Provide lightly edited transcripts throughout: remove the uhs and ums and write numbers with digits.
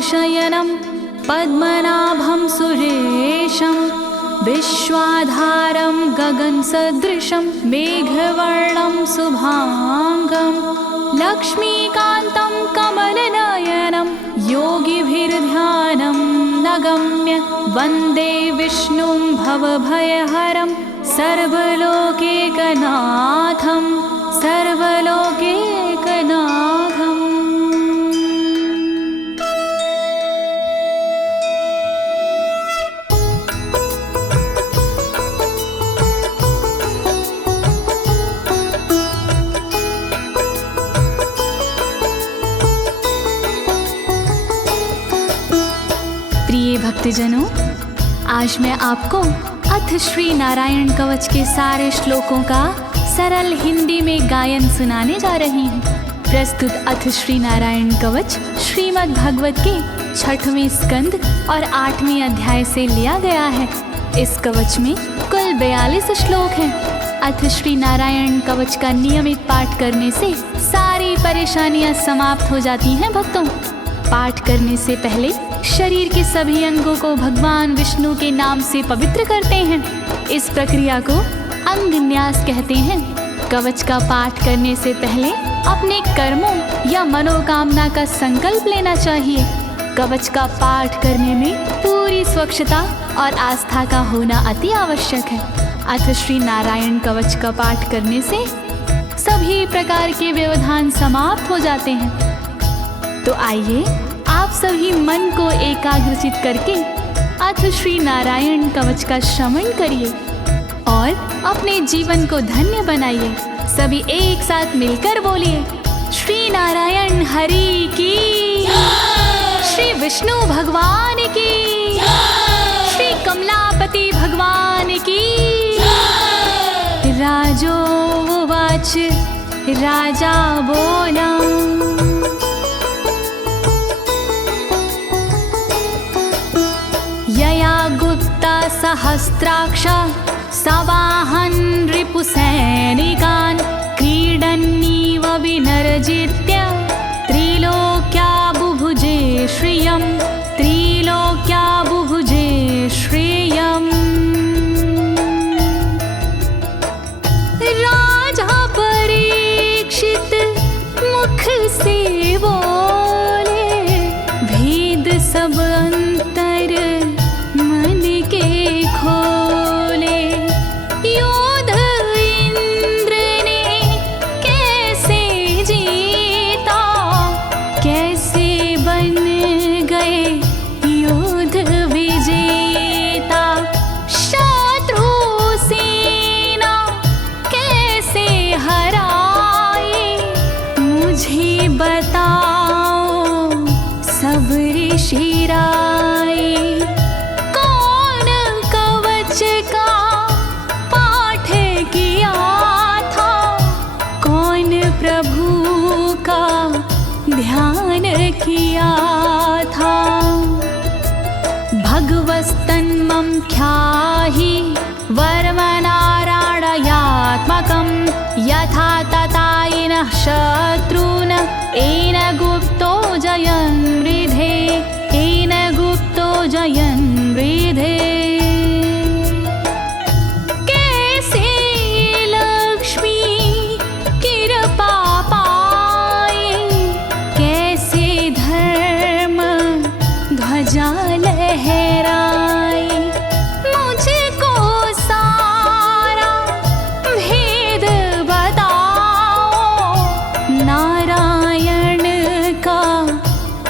शयनं पद्मनाभं सुरेशं विश्वाधारं गगनसदृशं मेघवर्णं शुभांगं लक्ष्मीकान्तं कमलनयनं योगिभिर्ध्यानं नगम्य वन्दे विष्णुं भवभयहरं सर्वलोकैकनाथं सर्वलोकैकनाथम्। प्रिय भक्तजनों, आज मैं आपको अथ श्री नारायण कवच के सारे श्लोकों का सरल हिंदी में गायन सुनाने जा रही हूँ। प्रस्तुत अथ श्री नारायण कवच श्रीमद् भागवत के 6वें स्कंद और 8वें अध्याय से लिया गया है। इस कवच में कुल 42 श्लोक हैं। अथ श्री नारायण कवच का नियमित पाठ करने से सारी परेशानियां समाप्त हो जाती हैं। भक्तों, पाठ करने से पहले शरीर के सभी अंगों को भगवान विष्णु के नाम से पवित्र करते हैं। इस प्रक्रिया को अंग न्यास कहते हैं। कवच का पाठ करने से पहले अपने कर्मों या मनोकामना का संकल्प लेना चाहिए। कवच का पाठ करने में पूरी स्वच्छता और आस्था का होना अति आवश्यक है। अथ श्री नारायण कवच का पाठ करने से सभी प्रकार के व्यवधान समाप्त हो जाते हैं। तो आइए आप सभी मन को एकाग्रचित करके अथ श्री नारायण कवच का श्रवण करिए और अपने जीवन को धन्य बनाइए। सभी एक साथ मिलकर बोलिए, श्री नारायण हरि की, श्री विष्णु भगवान की, श्री कमलापति भगवान की। राजोवाच, राजा बोला, यया गुप्ता सहस्राक्ष सवाहन रिपुसैनिकान् क्रीडन्नीव विनर्जित्य त्रिलोक्या बुभुजे श्रियं, त्रिलोक्या बुभुजे श्रियम्। राजा परीक्षित मुख से बोले, भेद सब अंतर मन के खोले। योद्ध इंद्र ने कैसे जीता, कैसे बन गए योद्ध विजेता। शत्रु सेना कैसे हराए, मुझे बताओ सब ऋषि राय। कौन कवच का पाठ किया था, कौन प्रभु का ध्यान किया था। भगवस्तन्मं ख्याहि वर्मनारायणात्मकं यथा तथा येन शत्रून् येन गुप्तो जयन् मृधे, येन गुप्तो जयन् मृधे। कैसे लक्ष्मी कृपा पाए, कैसे धर्म ध्वजा लहराए। मुझको सारा भेद बताओ, नारायण का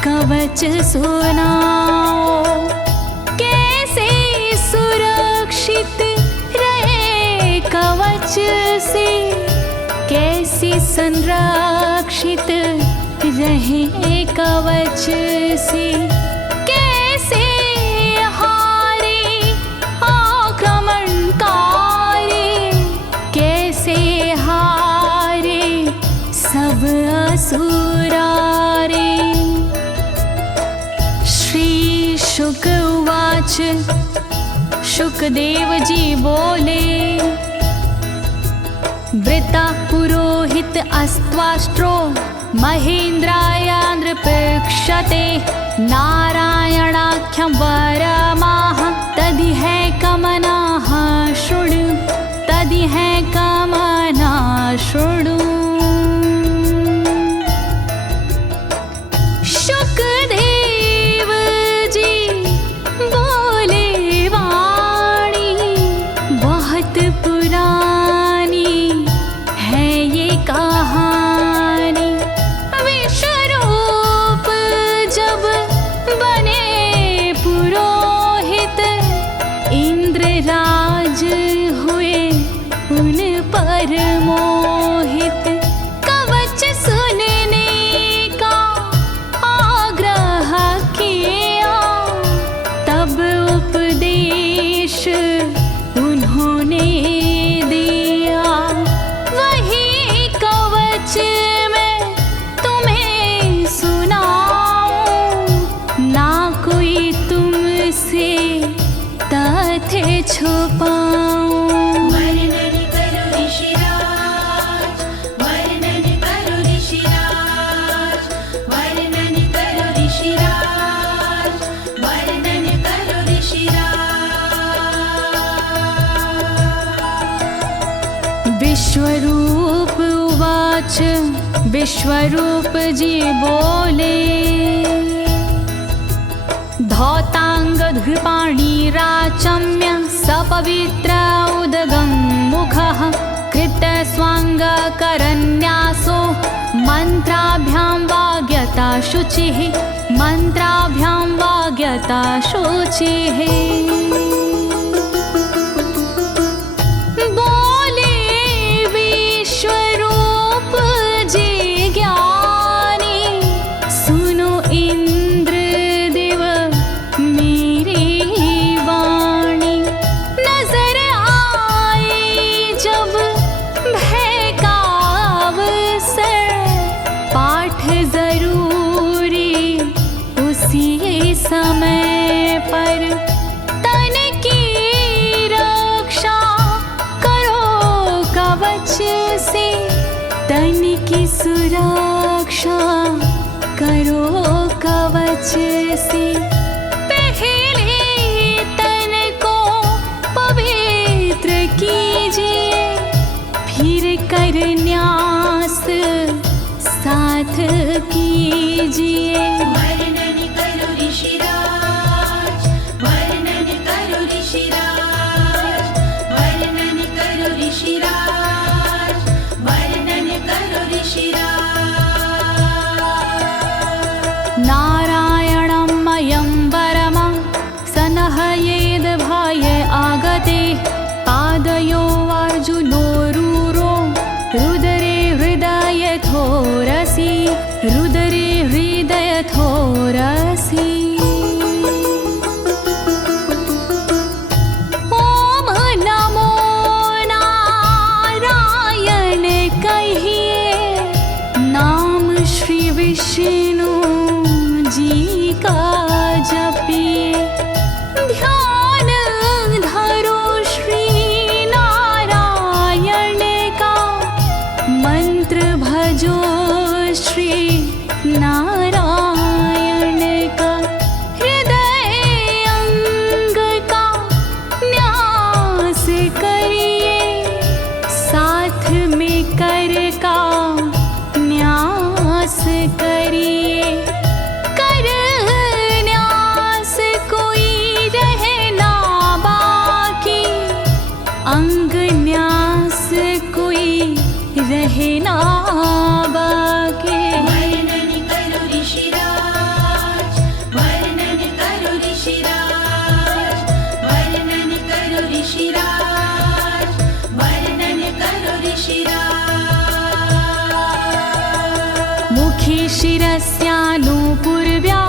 कवच सुनाओ। कैसे सुरक्षित रहे कवच से, कैसे संरक्षित रहे कवच से। कैसे हारे आक्रमणकारी, कैसे हारे सब असुरारे। श्री शुक उवाच, शुकदेव जी बोले, वृता पुरोहित अस्त्वाष्ट्रो महेन्द्राय नृपक्षते नारायणाख्यं वरमाह तदिह कमनाः शृणु तदिह कमना शृणु। शुकदेव जी बोले वाणी बहुत पुरानी है ये कहानी। विश्वरूप जब बने पुरोहित इंद्रराज हुए उन पर मोहित। कवच सुनने का आग्रह किया तब उपदेश उन्होंने दिया। वही कवच मैं तुम्हें सुनाऊं ना कोई तुमसे तथ्य छुपाऊं। वर्णन करो ऋषिराज, वर्णन करो ऋषिराज, वर्णन करो ऋषिराज, वर्णन करो ऋषिराज। विश्वरूप उवाच विश्वरूप जी बोले। धौताङ्गधृपाणिराचम्य सपवित्र उदगं मुखः कृतस्वाङ्गकरन्यासो मन्त्राभ्यां वाग्यता शुचिः मन्त्राभ्यां वाग्यता शुचिः। बोले विश्वरूप जी ज्ञानी सुनो इंद्रदेव मेरी वाणी। नजर आई जब भय का अवसर पाठ जरूरी उसी समय पर। तन की रक्षा करो कवच से तन की सुरक्षा करो कवच से। पहले तन को पवित्र कीजिए फिर कर न्यास साथ कीजिए। वर्णन करो ऋषिराज, वर्णन करो ऋषिराज, वर्णन करो ऋषिराज, वर्णन करो ऋषिराज। नारायणं मयं वरमं सनहयेद भाये आगते। पादयो अर्जुनोरूरो रुदरे हृदयथोरसि रुदरे हृदयथोरसि। ओम नमो नारायण कहिए नाम श्री विष्णु जी का जपिए। ध्यान धरो श्री नारायण का मंत्र भजो श्री नारायण का। हृदय अंग का न्यास करिए साथ में कर का न्यास करिए। कर न्यास कोई रहना बाकी अंग न्यास कोई रहना बाकी। वर्णन करो ऋषिराज, वर्णन करो ऋषिराज, वर्णन करो ऋषिराज, वर्णन करो ऋषिराज। मुखी शिरस्यानुपूर्व्या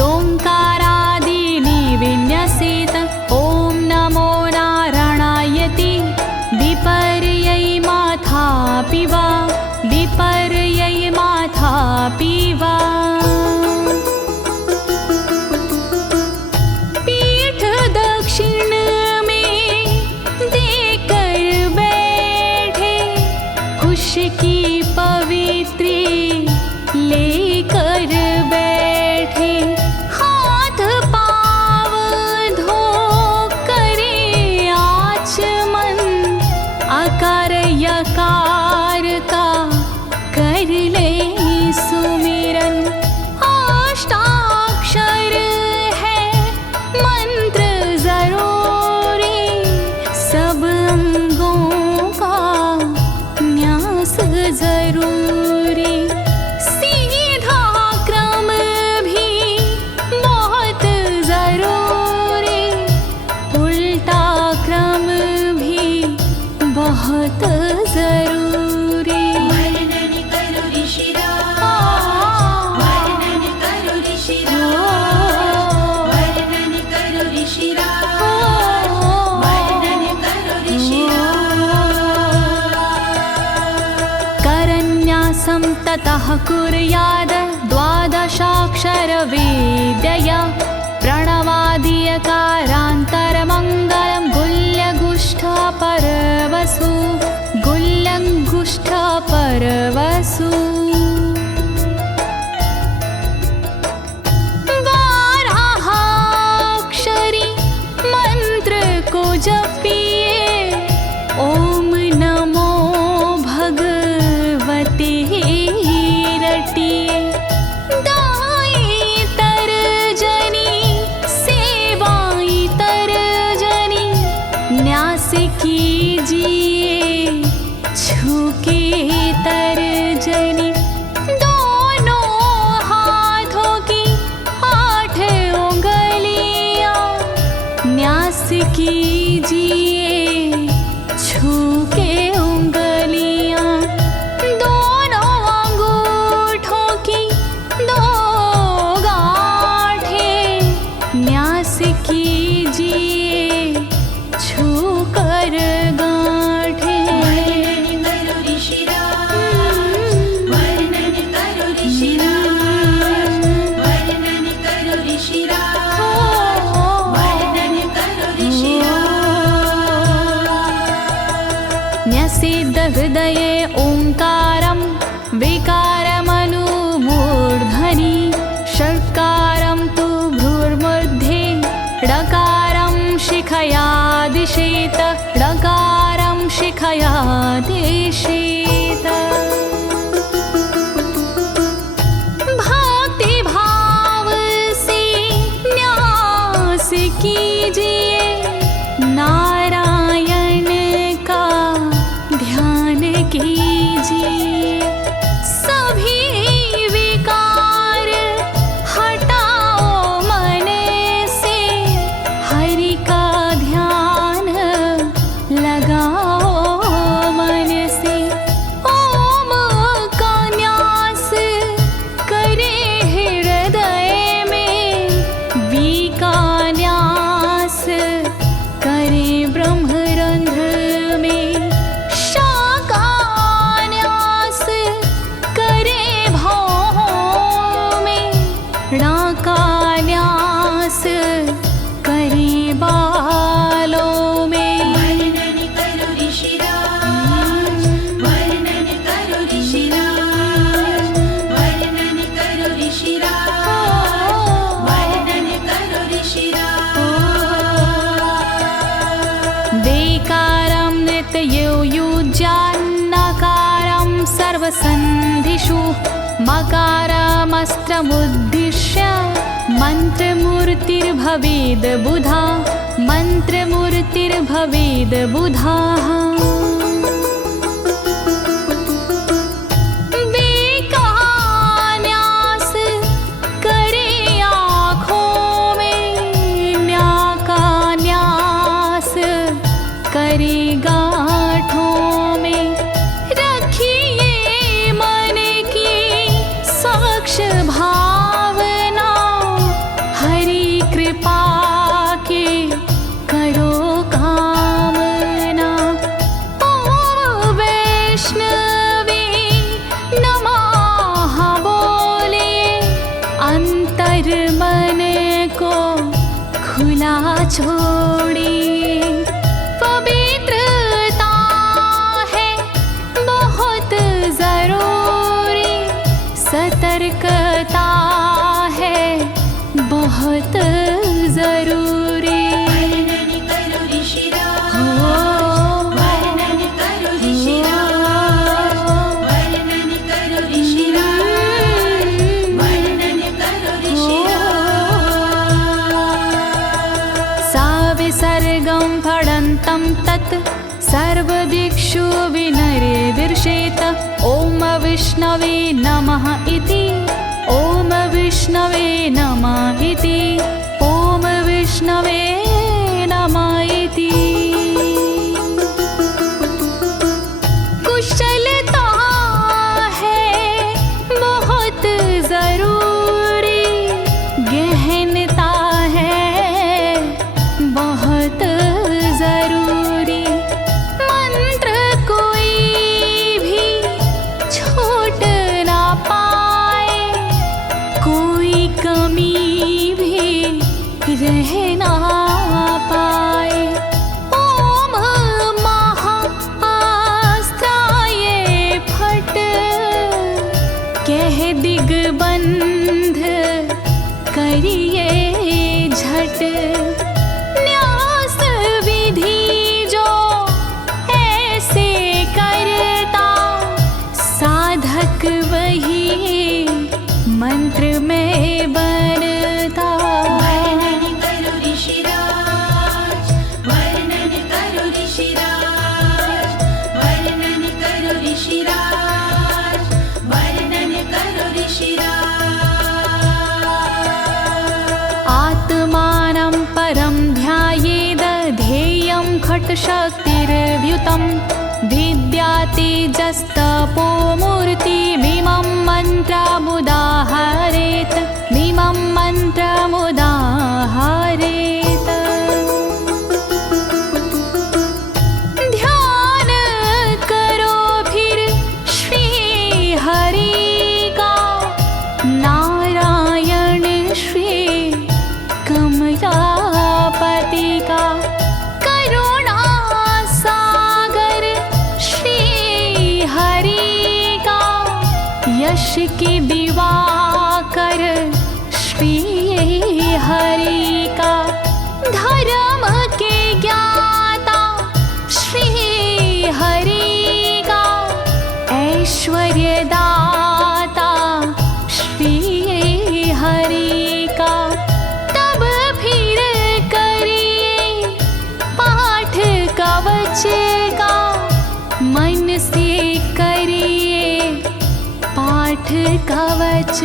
दोङ्कारादीनि विन्यसेत। ॐ नमो नारायणेति विपर्यै माथापि वा विपर्यै माथापि वा। पीठ दक्षिण में देकर बैठे खुश की पवित्री लेकर बैठे। ततः कुर्याद द्वादशाक्षरविद्यया प्रणवादियकारान्तरमङ्गलं गुल्यगुष्ठपरवसु गुल्यगुष्ठपरवसु बारहाक्षरी मंत्र को जपिए ओम नमो भगवते रटिए दाई तरजनी सेवाई तरजनी न्यास कीजिए छूके तरजनी दोनों हाथों की 8 उंगलियां न्यास कीजिए छूके उंगलियां दोनों अंगूठों की 2 गांठें न्यास कीजिए छूकर गांठें। वर्णन करो ऋषिराज, वर्णन करो ऋषिराज, वर्णन करो ऋषिराज, वर्णन करो ऋषिराज। न्यसेद हृदये ओंकारं विकारमनुमूर्धनि षट्कारं तु भ्रूर्मध्ये ड़कारं शिखया दिशेत ड़कारं शिखया दिशेत। भक्ति भाव से न्यास कीजिए नारायण का ध्यान कीजिए सभी विकार हटाओ मन से हरि का ध्यान लगाओ मन से ओम का न्यास करे हृदय में वी का न्यास करे ब्रह्मरंध्र में शा का न्यास करे भौहों में णा का न्यास करे बालों में। वर्णन करो ऋषिराज, वर्णन करो ऋषिराज, वर्णन करो ऋषिराज, वर्णन करो ऋषिराज। देकारं नित्ययुज्यान्नकारं सर्वसन्धिषु मकारमस्त्रमुद्दिश्य मन्त्रमूर्तिर्भवेद् बुधा मन्त्रमूर्तिर्भवेद् बुधाः। न्यास करे आँखों में न्या का न्यास करे गांठों में रखिए मन की साक्ष भावना हरि कृपा के करो कामना। ओम वैष्णवे नमः बोले अंतर मन को खुला छोड़िए पवित्रता है बहुत जरूरी सतर्कता है बहुत जरूरी। वर्णन करो ऋषिराज, वर्णन करो ऋषिराज, वर्णन करो ऋषिराज, वर्णन करो ऋषिराज। सा विसर्गं फडन्तं तत् सर्वदिक्षु विनिर्दिशेत ओम विष्णवे नमः इति ओम विष्णवे नमः इति ओम विष्णवे नमः इति। कुशलता है बहुत जरूरी गहनता है बहुत जरूरी मंत्र कोई भी छोट ना कह ना पाए। ओम महाअस्त्राय फट, कह दिग्बंध करिए झट। न्यास विधि जो ऐसे करता, साधक वही मंत्र में बनता। वर्णन करो ऋषिराज, वर्णन करो ऋषिराज, वर्णन करो ऋषिराज, वर्णन करो ऋषिराज। आत्मानं परं ध्यायेद ध्येयं खट्शक्तिर्व्युतं। विद्या तेजस्तपो मूर्तिमिमं मन्त्रमुदाहरेत्, मिमं मन्त्रमुदाहरेत्। ध्यान करो फिर श्री हरि का, नारायण श्री कमलापति का। करुणा सागर श्री हरि का, यश के दिवाकर श्री हरि का। धर्म के ज्ञाता श्री हरि का, ऐश्वर्य दाता श्री हरि का। तब फिर करिए पाठ कवच का, मन से करिए पाठ कवच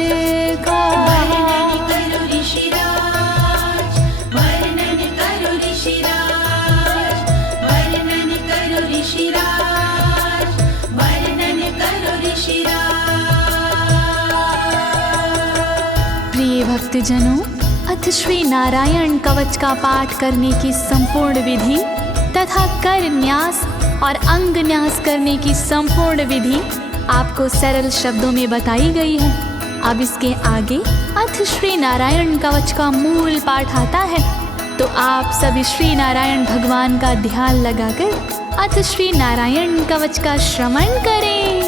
का। वर्णन करो ऋषिराज, वर्णन करो ऋषिराज, वर्णन करो ऋषिराज, वर्णन करो ऋषिराज। प्रिय भक्तजनों, अथ श्री नारायण कवच का पाठ करने की संपूर्ण विधि तथा कर न्यास और अंग न्यास करने की संपूर्ण विधि आपको सरल शब्दों में बताई गई है। अब इसके आगे अथ श्री नारायण कवच का मूल पाठ आता है, तो आप सभी श्री नारायण भगवान का ध्यान लगाकर अथ श्री नारायण कवच का श्रवण करें।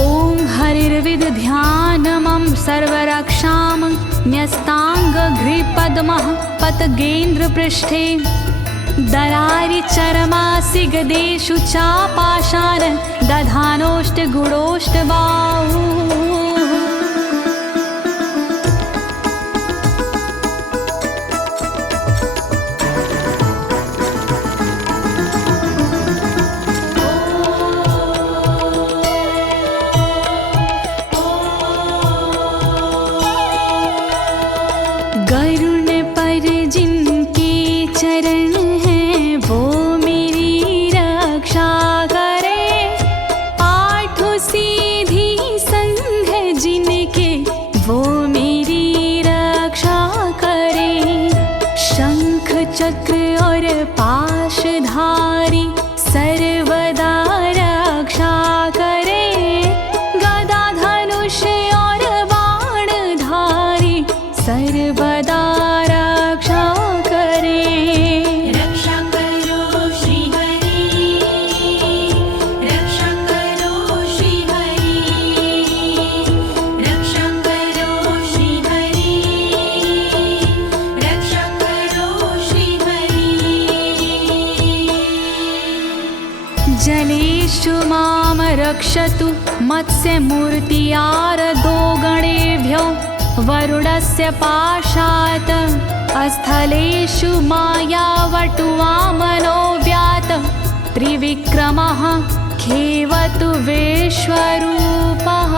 ओम हरिर्विद ध्यानमं सर्वरक्षां न्यस्ताङ्घ्रिपद्मः पतगेन्द्र पृष्ठे। दरारि चरमासि गदेषु चापाशान दधानोष्ट गुणोष्ट बाहु। गरुण पर जिनके चरण हैं वो मेरी रक्षा करे। आठों सीधी संग जिनके वो मेरी रक्षा करे। शंख चक्र और पाशधारी सर्वदा रक्षा करे। गदा धनुष और बाणधारी सर्वदा रक्षा करे। रक्षा करो श्री हरि, रक्षा करो श्री हरि, रक्षा करो श्री हरि, रक्षा करो श्री हरि। जलेषु माम रक्षतु मत्स्यमूर्तियारदो गणेभ्यो। वरुणस्य पाशात् स्थलेषु मायावटुवामनो व्यात। त्रिविक्रमः खेवतु विश्वरूपः।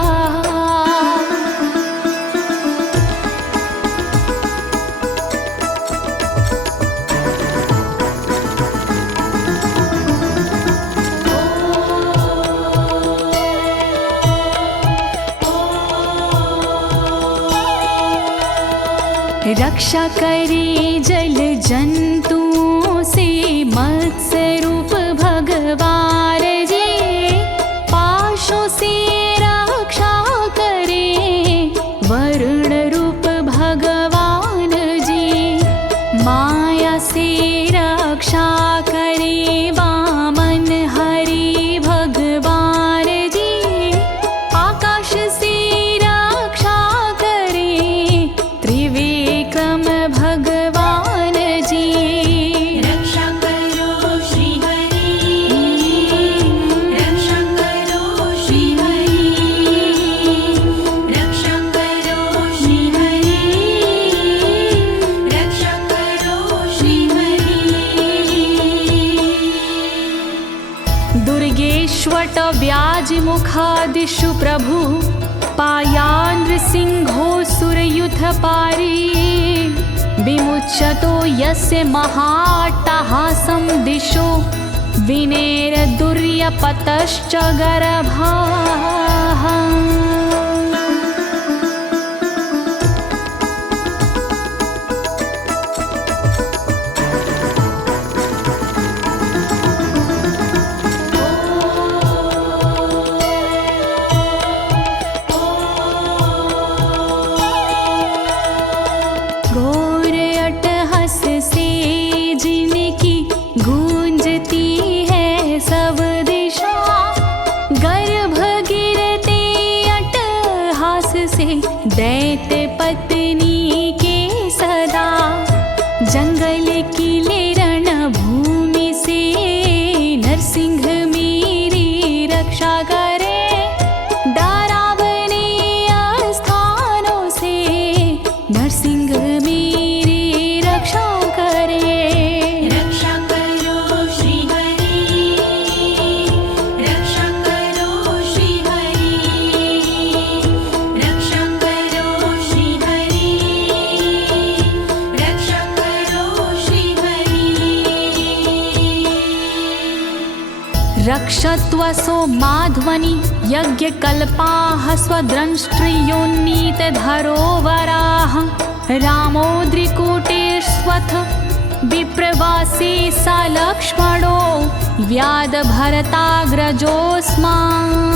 रक्षा करे जल जंतुओं से मत्स्य रूप भगवान जी। पाशों से दिशु प्रभु पायानृसिंहोऽसुरयुथपारी विमुच्यतो यस्य महाट्टहासं दिशो विनेरदुर्यपतश्च गर्भाः। दैत्य पत्नी के सदा जंगल किले रणभूमि से नरसिंह मेरी रक्षा करे। डरावने स्थानों से नरसिंह मेरी रक्षा करे। रक्षा करो श्री हरि, रक्षा करो श्री हरि, रक्षा करो श्री हरि, रक्षा करो श्री हरि। रक्षत्वसो माध्वनि यज्ञकल्पाः स्वद्रंष्ट्रियोन्नीतधरोवराः रामोद्रिकूटेष्वथ विप्रवासी स लक्ष्मणो व्याधभरताग्रजोऽस्मान्।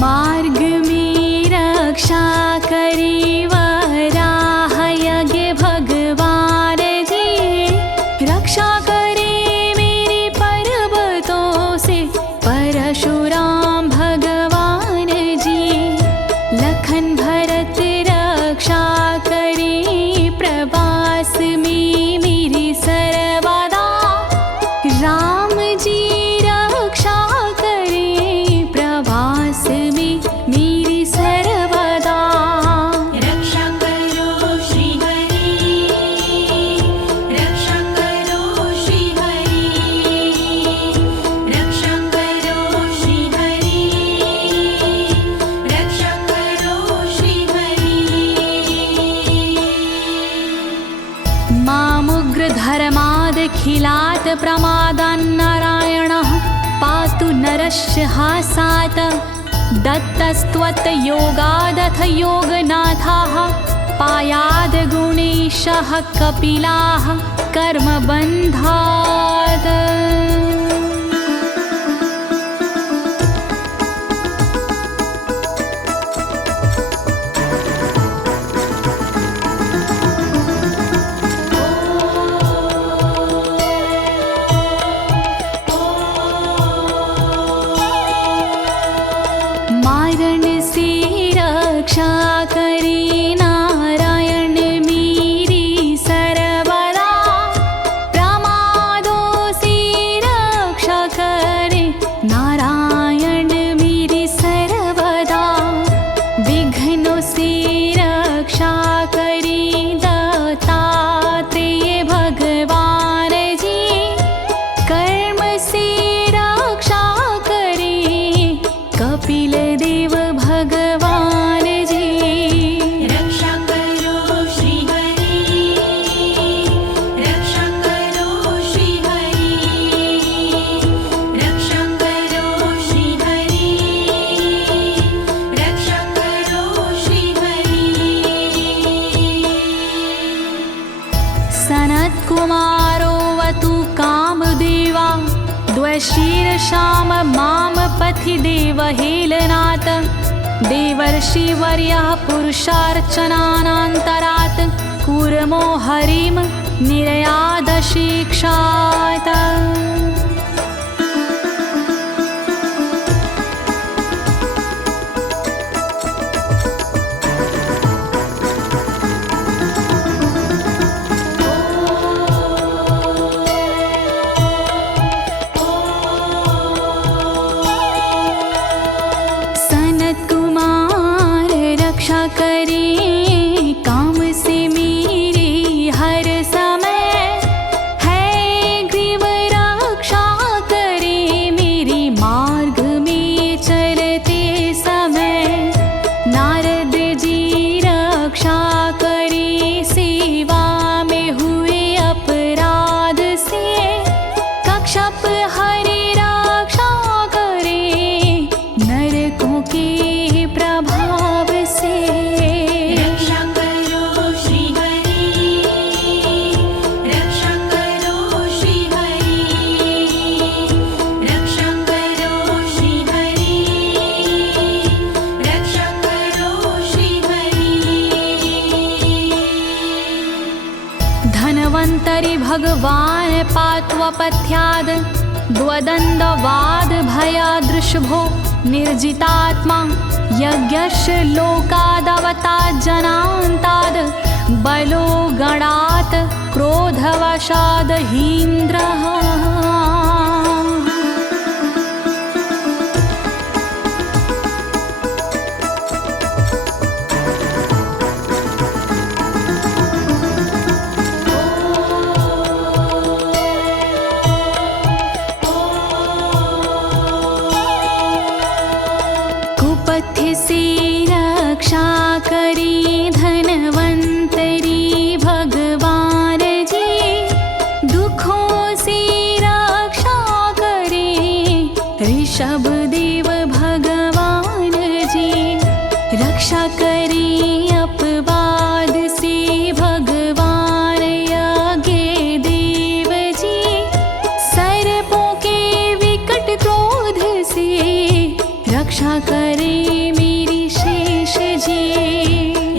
मार्ग में रक्षा करी वराह यज्ञ भगवान जी, रक्षा करे मेरे पर्वतों से परशुराम भगवान जी। लखन भरत रक्षा करे प्रवास में मेरी सर्वदा, राम जी रक्षा करे प्रवास में मेरी सर्वदा। रक्षा करो श्री हरि, रक्षा करो श्री हरि, रक्षा करो श्री हरि, रक्षा करो श्री हरि। मामुग्रधर्मादखिलात् प्रमादान्नारायणः पातु नरस्य हासात्। दत्तस्त्वत्योगादथ योगनाथाः पायाद् गुणेशः कपिलाः कर्मबन्धात्। मारण से रक्षा करे नारायण मेरी सर्वदा, प्रमादों से रक्षा करे नारायण मेरी सर्वदा। विघ्नों से रक्षा करे दत्तात्रेय भगवान जी, कर्म से रक्षा करे कपिल देव भगवान जी। रक्षा करो श्री हरि, रक्षा करो श्री हरि, रक्षा करो श्री हरि, रक्षा करो श्री हरि। सनत्कुमारोऽवतु कामदेवा द्वशीर्षाम माम पथि देवहेलनात्। देवर्षिवर्यः पुरुषार्चनानन्तरात् कूर्मो हरिं निर्यादशिक्षात्। भगवान् पात्वपथ्याद् द्वदण्डवाद भयादृशभो निर्जितात्मा यज्ञस्य लोकादवतात् जनान्ताद् बलो गणात् क्रोधवशाद् हीन्द्रः। कुपथ्य से रक्षा करी धनवंतरी भगवान जी, दुखों से रक्षा करे ऋषभ देव भगवान जी। रक्षा करे अपवाद से भगवान यज्ञ देव जी, सर्पों के विकट क्रोध से रक्षा करे मेरी शेष जी।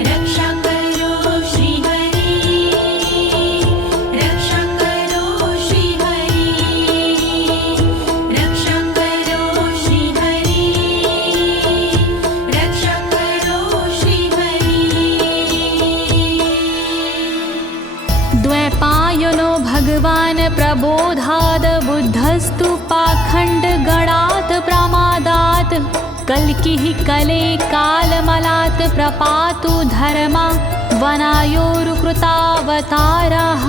रक्षा करो श्री हरि, रक्षा करो श्री हरि, रक्षा करो श्री हरि, रक्षा करो श्री हरि। द्वैपायनो भगवान् प्रबोधाद् बुद्धस्तु पाखण्ड गणात् प्रमादात् कल्किः कले कालमलात् प्रपातु धर्मा वनायोरुकृतावतारः।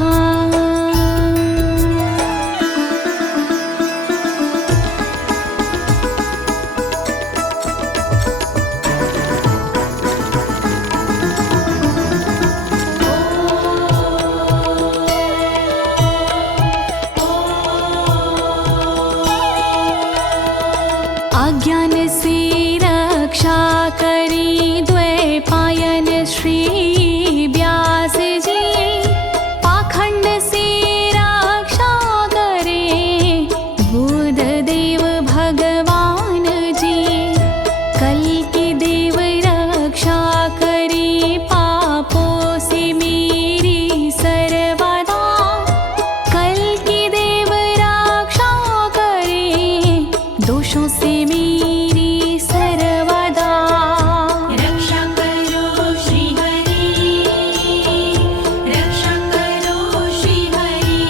अज्ञान से रक्षा करी द्वैपायन श्री व्यास जी, पाखंड से रक्षा करे बुध देव भगवान जी। कल्कि देव रक्षा करी पापों से मेरी सर्वदा, कल्कि देव रक्षा करे दोषों से मेरी सर्वदा। रक्षा करो श्री हरि, रक्षा करो श्री हरि,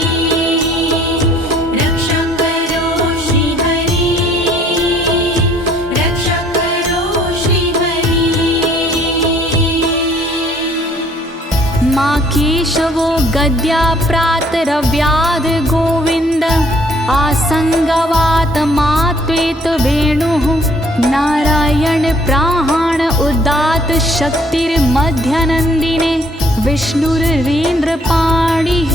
रक्षा करो श्री हरि, रक्षा करो श्री हरि। माँ केशवो गद्या प्रातरव्याद गोविन्द, आसंगवात मात्वेत वेणुः नारायण प्राण उदात शक्तिर्मध्यनन्दिने विष्णुरेन्द्रपाणिः।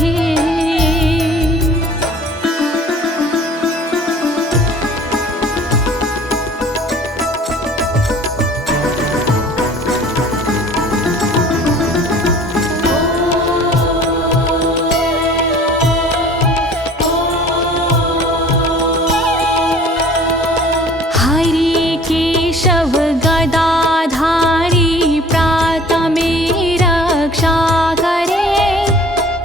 हरि केशव गदाधारी प्रातमे रक्षा करे,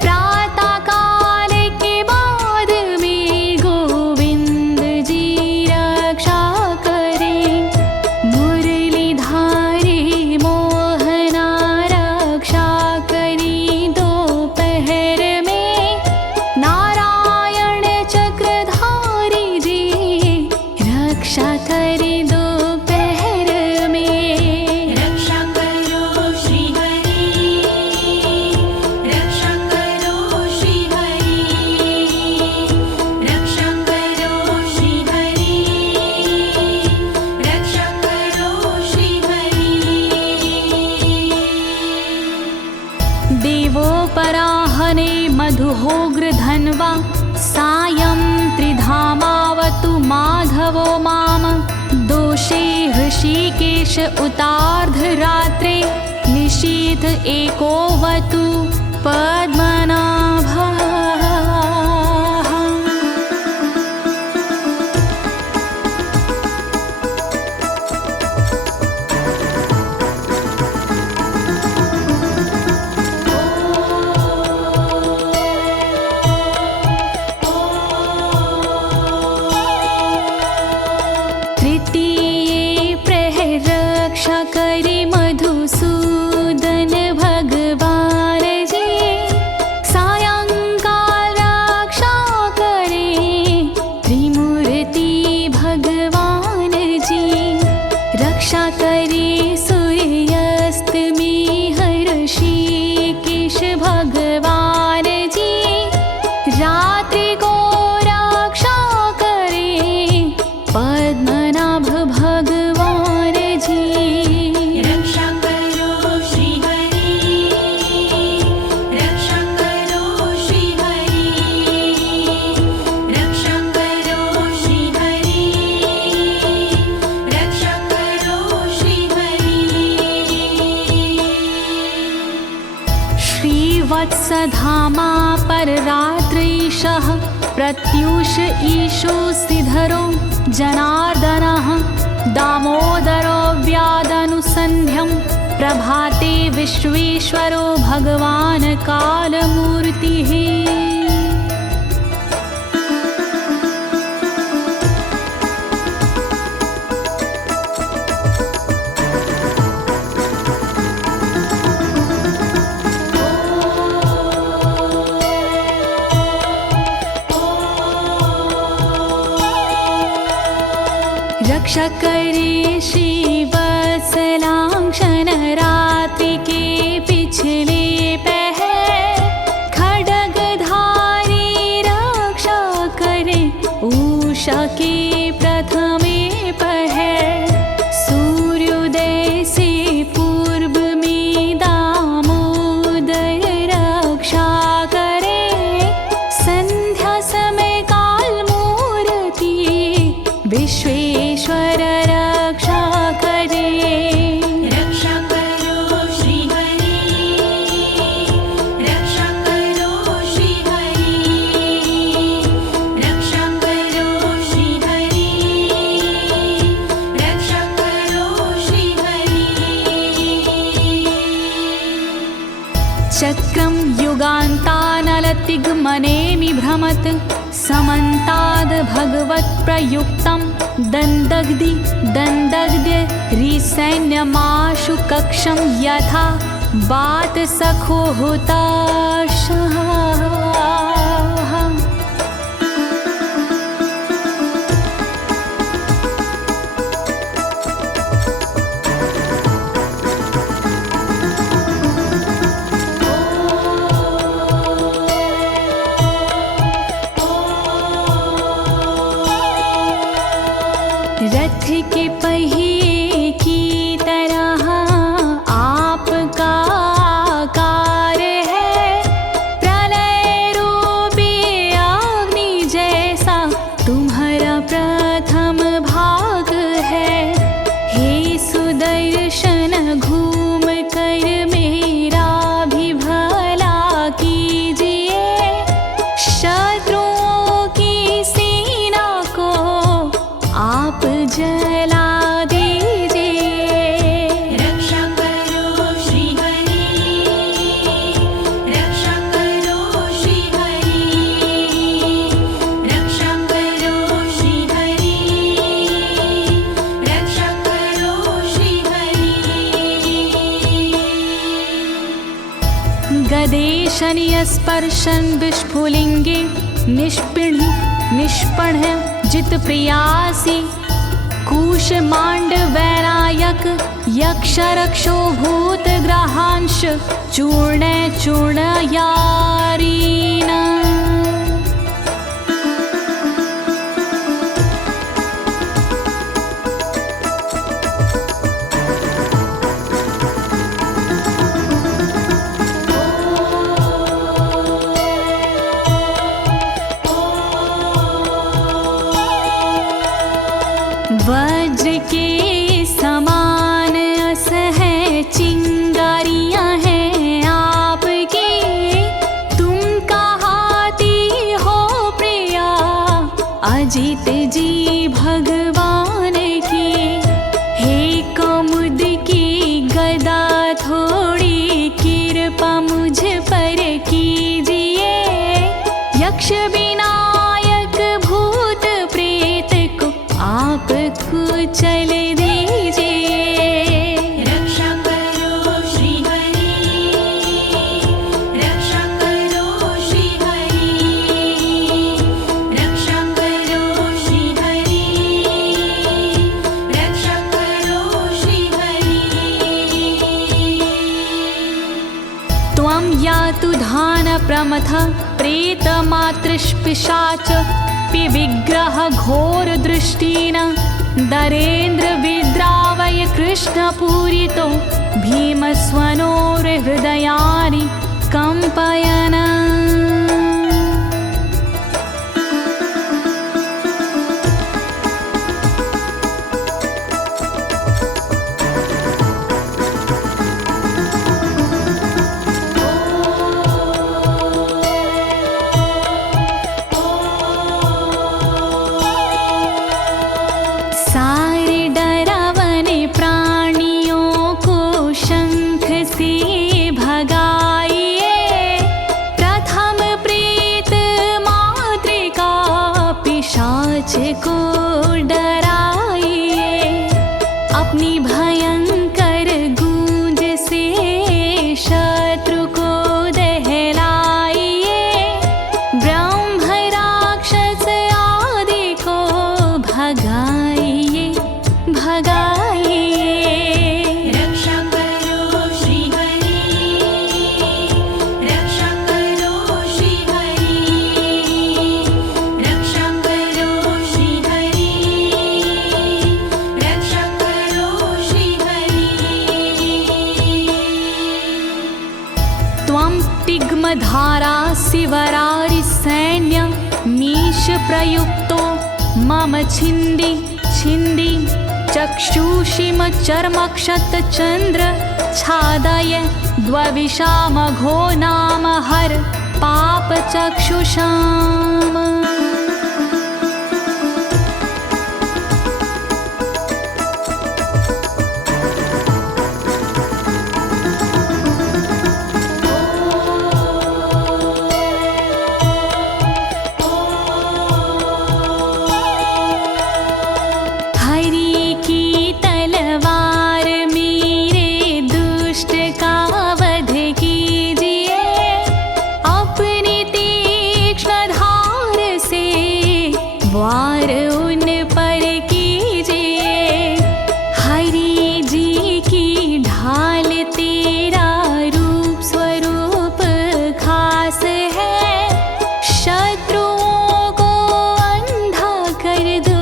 प्रातः काल के बाद में गोविंद जी रक्षा करे। मुरलीधारी मोहना रक्षा करी दोपहर में, नारायण चक्रधारी जी रक्षा करे दोपहर में। रक्षा करो श्री हरि, रक्षा करो श्री हरि, रक्षा करो श्री हरि, रक्षा करो श्री हरि। देवोपराहने मधुहोग्र धन्वा, सायं त्रिधामावतु माधवो माम। दोषे ऋषिकेश उतार्धरात्रे, निशीथ एकोवतु पद्मनाभः। धामा पर रात्रीशः प्रत्यूष ईशो सिधरो जनार्दनः दामोदरो व्यादनुसन्ध्यं प्रभाते विश्वेश्वरो भगवान् कालमूर्तिः। रक्षा करे श्रीवत्सलांक्षण रात्रि के पिछले पहर खड्गधारी रक्षा करे उषा के प्रथमे पहर सूर्योदय से पूर्व में दामोदर रक्षा करे संध्या समय काल मूर्ति विश्वेश्वर रक्षा करे। रक्षा करो श्री हरि, रक्षा करो श्री हरि, रक्षा करो श्री हरि, रक्षा करो श्री हरि। चक्रं युगान्तानलतिग्मनेमि भ्रमत् समन्ताद् भगवत्प्रयुक्तं दन्दग्ध्य रिसैन्यमाशु कक्षं यथा वातसखो हुताशः। रथ के पहिए की तरह आपका आकार है, प्रलय रूपी अग्नि जैसा तुम्हारा प्रथम भाग है। हे सुदर्शन घूम कर मेरा भी भला कीजिए, शत्रुओं की सेना को आप जला दीजिए। रक्षा करो श्री हरि, रक्षा करो श्री हरि, रक्षा करो श्री हरि, रक्षा करो श्री हरि। गदेशनीय स्पर्शन विस्फुलिंगे निष्पण जित प्रियासी कुश मांड वैरायक यक्ष रक्षो भूत ग्रहांश चूर्ण यारीना। वज्र के समान अस है चिंगारियां हैं आपकी, तुम कहाती हो प्रिया अजित जी भगवान की। हे कमुद की गदा थोड़ी कृपा मुझ पर कीजिए, यक्ष विनायक भूत प्रेत को आप कुचल दीजिए। रक्षा करो श्री हरि, रक्षा करो श्री हरि, रक्षा करो श्री हरि, रक्षा करो श्री हरि। त्वं यातु धान प्रमथ प्रेत मातृपिशाच विग्रह घोर दृष्टिन दरेन्द्र विद्रावय कृष्ण पूरितो भीमस्वनोर हृदयानि कंपयन। भगाइए भगाइए। रक्षा करो श्री हरि, रक्षा करो श्री हरि, रक्षा करो श्री हरि, रक्षा करो श्री हरि। त्वं तिग्मधारा शिवरारि सैन्य मीश प्रयुक्तो मम छिन्दी छिन्दी चक्षुषीम चर्मक्षतचन्द्र छादय द्वविषामघो नाम हर पापचक्षुषाम्। वार उन पर कीजिए, हरि जी की ढाल तेरा रूप स्वरूप खास है, शत्रुओं को अंधा कर दो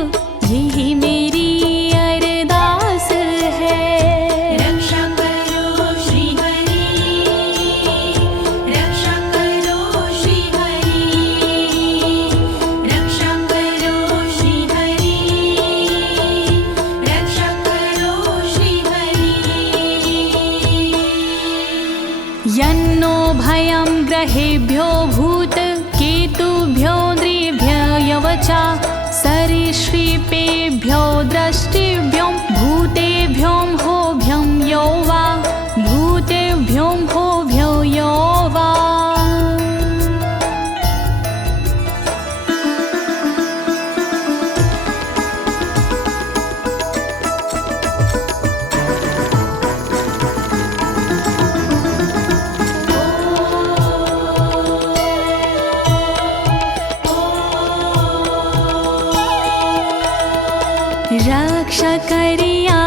यही मेरी अरदास है। रक्षा करो श्री हरि, रक्षा करो श्री हरि, रक्षा करो श्री हरि, रक्षा करो श्री हरि। यन्नो भयं ग्रहेभ्यो भूत केतुभ्यो नृभ्ययवचा सरीसृपेभ्यो दृष्टिभ्यो भूतेभ्यो होभ्यं यो वा भूतेभ्यो होभ्यो यो वा। रक्षा करिया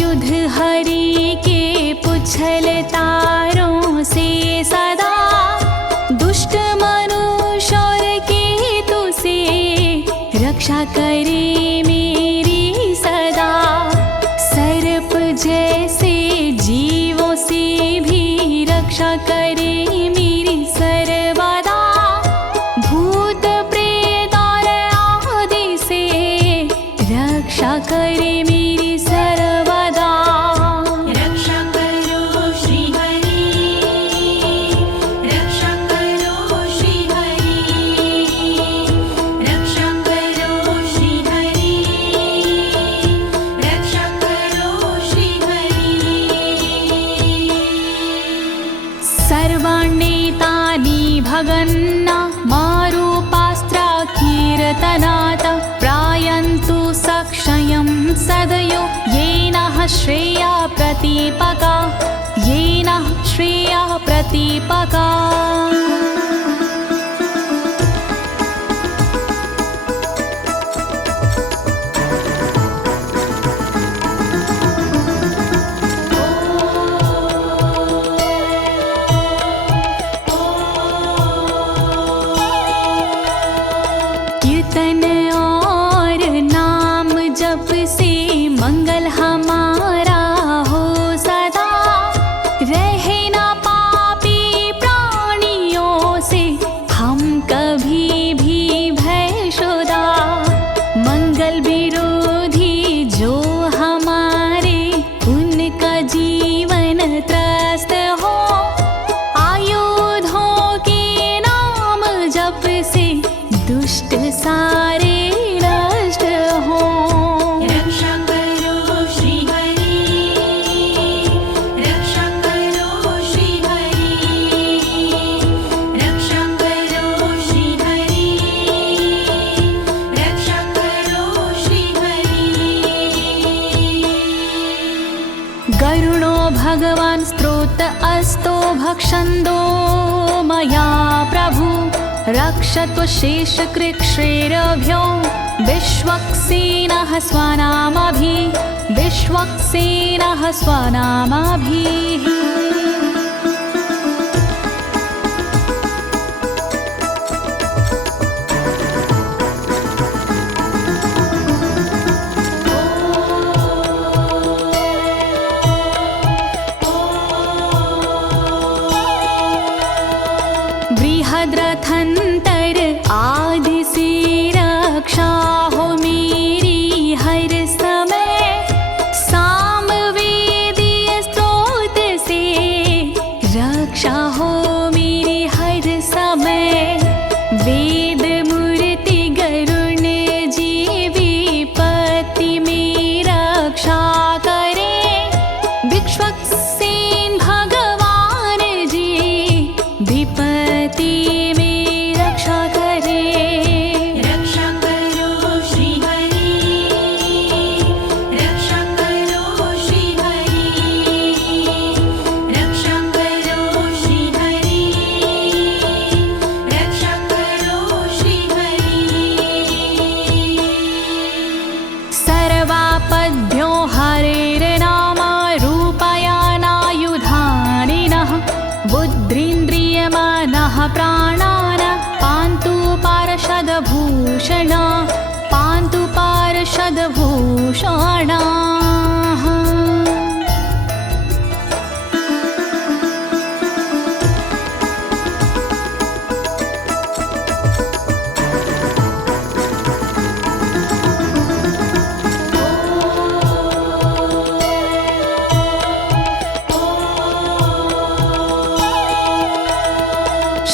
युद्ध हरि के पुछल तारों से सदा, दुष्ट मनुष्य और केतु से रक्षा करे मेरी सदा। सर्प जैसे जीवों से भी रक्षा करे मेरी सर्वदा, भूत प्रेत और आदि से रक्षा करे मेरी सर्वदा। रक्षा करो श्री हरि, रक्षा करो श्री हरि, रक्षा करो श्री हरि, रक्षा करो श्री हरि। सर्वाण्येतानि भगन्ना मारूपास्त्रा कीर्तनात् प्रायन्तु सक्षयं सदयो येन श्रेया प्रतीपका, येन श्रेया प्रतीपका। कीर्तन और नाम जप से मंगल हमारा हो सदा, रहे ना पापी प्राणियों से हम कभी भी भयशुदा। मंगल विरोधी जो हमारे उनका जीवन त्रस्त हो, आयुधों के नाम जप से दुष्ट सारे नष्ट हो। रक्षा करो श्री हरि, रक्षा करो श्री हरि, रक्षा करो श्री हरि, रक्षा करो श्री हरि। गरुणो भगवान् स्तोत्र अस्तो भक्षन्दो मया प्रभु, रक्षत्व शेषकृच्छ्रेरभ्यो विश्वक्सेनः स्वनामभिः बृहद्रथंतर आदि से रक्षा हो मेरी हर समय, सामवेदीय स्रोत से रक्षा हो मेरी हर समय। वेद मूर्ति गरुण जी विपत्ति में रक्षा करे, विश्वक्सेन भगवान जी विपत्ति में रक्षा करे। रक्षा करो श्री हरि, रक्षा करो श्री हरि, रक्षा करो श्री हरि, रक्षा करो श्री हरि। सर्वापद्भ्यो हरेर्नाम रूपयानायुधानिनः, बुद्धिन्द्रियमनः प्राणान् पान्तु पार्षदभूषण, पान्तु पार्षदभूषणाः।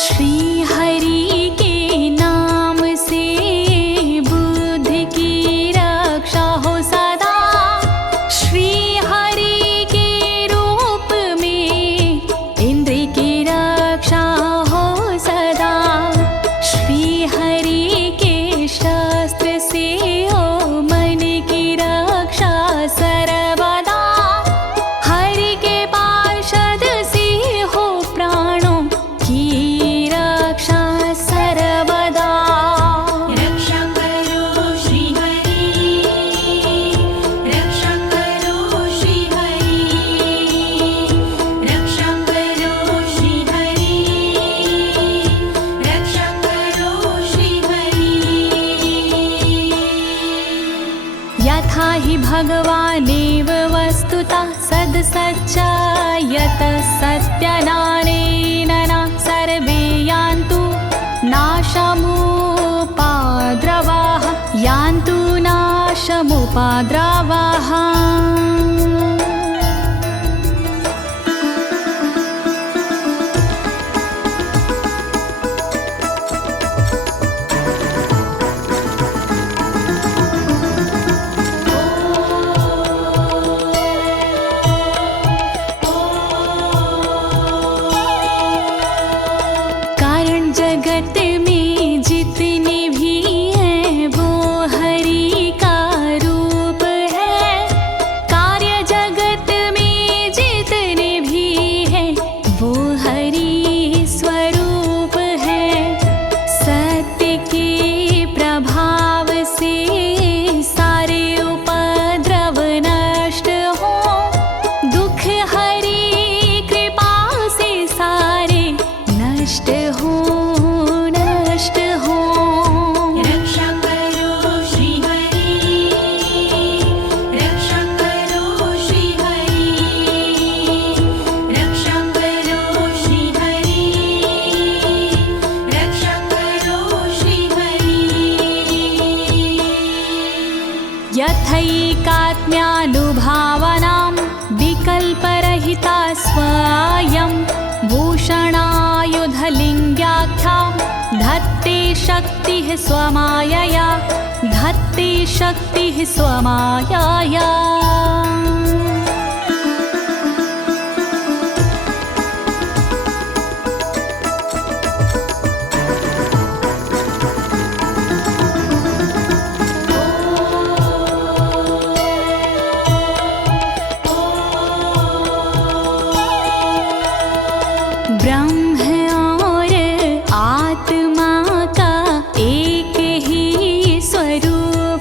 श्री हरि के नाम से बुद्धि की रक्षा हो सदा, श्री हरि के रूप में इंद्रिय की रक्षा हो सदा, श्री हरि के शस्त्र से हो मन की रक्षा सर्वदा, हरि के पार्षद से हो प्राणों की रक्षा सर्वदा। रक्षा करो श्री हरि, रक्षा करो श्री हरि, रक्षा करो श्री हरि, रक्षा करो श्री हरि। यथा हि भगवानेव वस्तुतः सद्सच्चायतः सत्यनानेन न सर्वे यान्तु नाशमुपाद्रवाः, यान्तु नाशमुपाद्रवाः। कारण जगत में जितने भी हैं वो हरि का रूप है, कार्य जगत में जितने भी हैं वो हरि स्वरूप है। सत्य के प्रभाव से सारे उपद्रव नष्ट हो, दुख हरि कृपा से सारे नष्ट हो, नष्ट हो। रक्षा करो श्री हरि, रक्षा करो श्री हरि, रक्षा करो श्री हरि, रक्षा करो श्री हरि। यथैकात्म्यानुभावनां विकल्परहिता स्वयं भूषणायुधलिङ्ग्याख्या, धत्ते शक्तिः स्वमायया, धत्ते शक्तिः स्वमायया। ब्रह्म और आत्मा का एक ही स्वरूप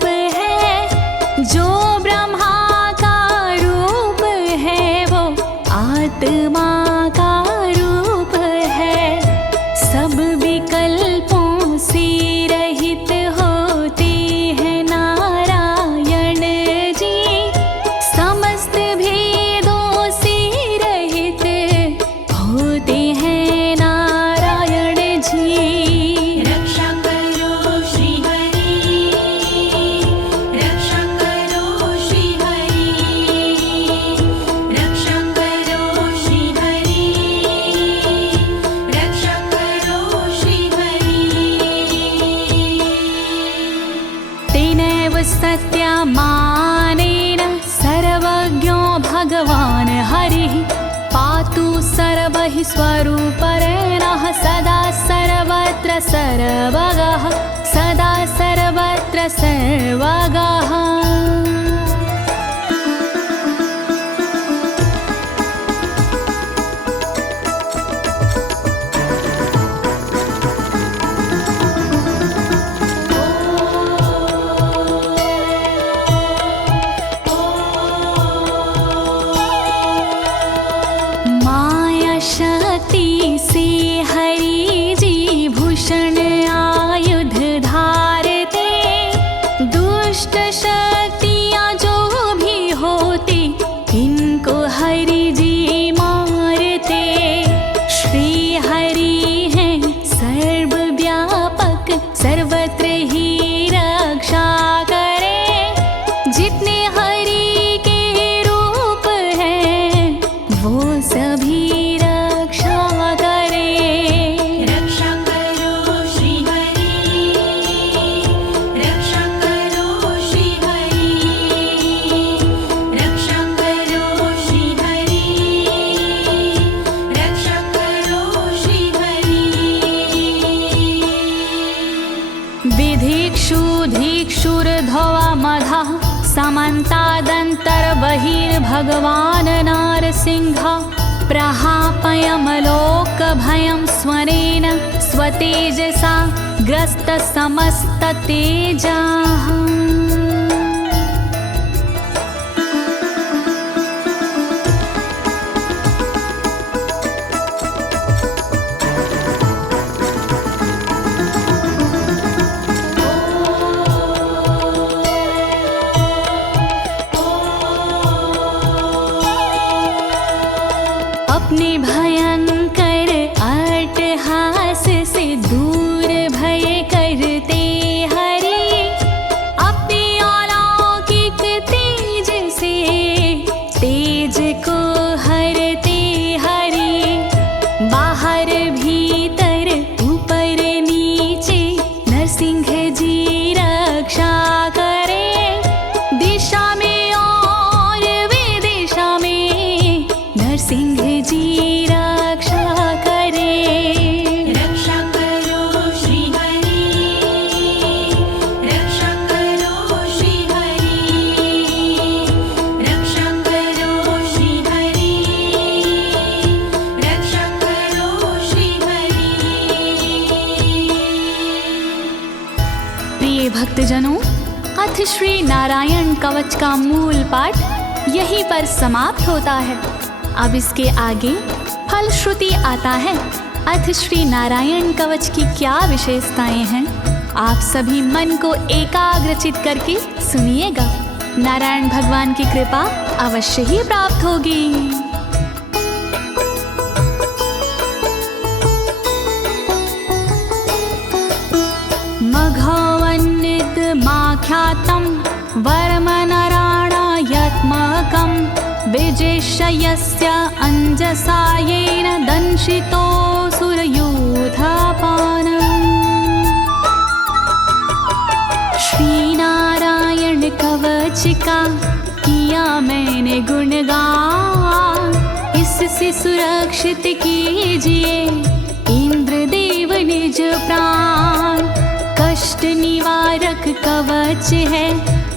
मानेन सर्वज्ञो भगवान् हरिः पातु सर्वैः स्वरूपेण सदा सर्वत्र सर्वगः सदा सर्वत्र सर्वगः। समन्तादन्तर्बहिर्भगवान् नारसिंहः प्रहापयमलोकभयं स्वरेण स्वतेजसा ग्रस्तसमस्ततेजाः। अपने भयंकर अट्टहास से दूर भय करते हरि अपने अलौकिक तेज से तेज को हरते हरि बाहर भीतर ऊपर नीचे नरसिंह जी रक्षा करे दिशा में और विदिशा में नरसिंह जी रक्षा करे। रक्षा करो श्री हरि रक्षा करो श्री हरि रक्षा करो श्री हरि रक्षा करो श्री हरि। प्रिय भक्तजनों, अथ श्री नारायण कवच का मूल पाठ यहीं पर समाप्त होता है। अब इसके आगे फलश्रुति आता है। अथ श्री नारायण कवच की क्या विशेषताएं हैं, आप सभी मन को एकाग्रचित करके सुनिएगा। नारायण भगवान की कृपा अवश्य ही प्राप्त होगी। मघवन्नित माख्यातं वर्मनराणायत्मकं विजेशयस्य अंजसायेन दंशितोऽसुरयूथपानम्। श्री नारायण कवच का किया मैंने गुणगान, इससे सुरक्षित कीजिए इंद्रदेव निज प्राण। कष्ट निवारक कवच है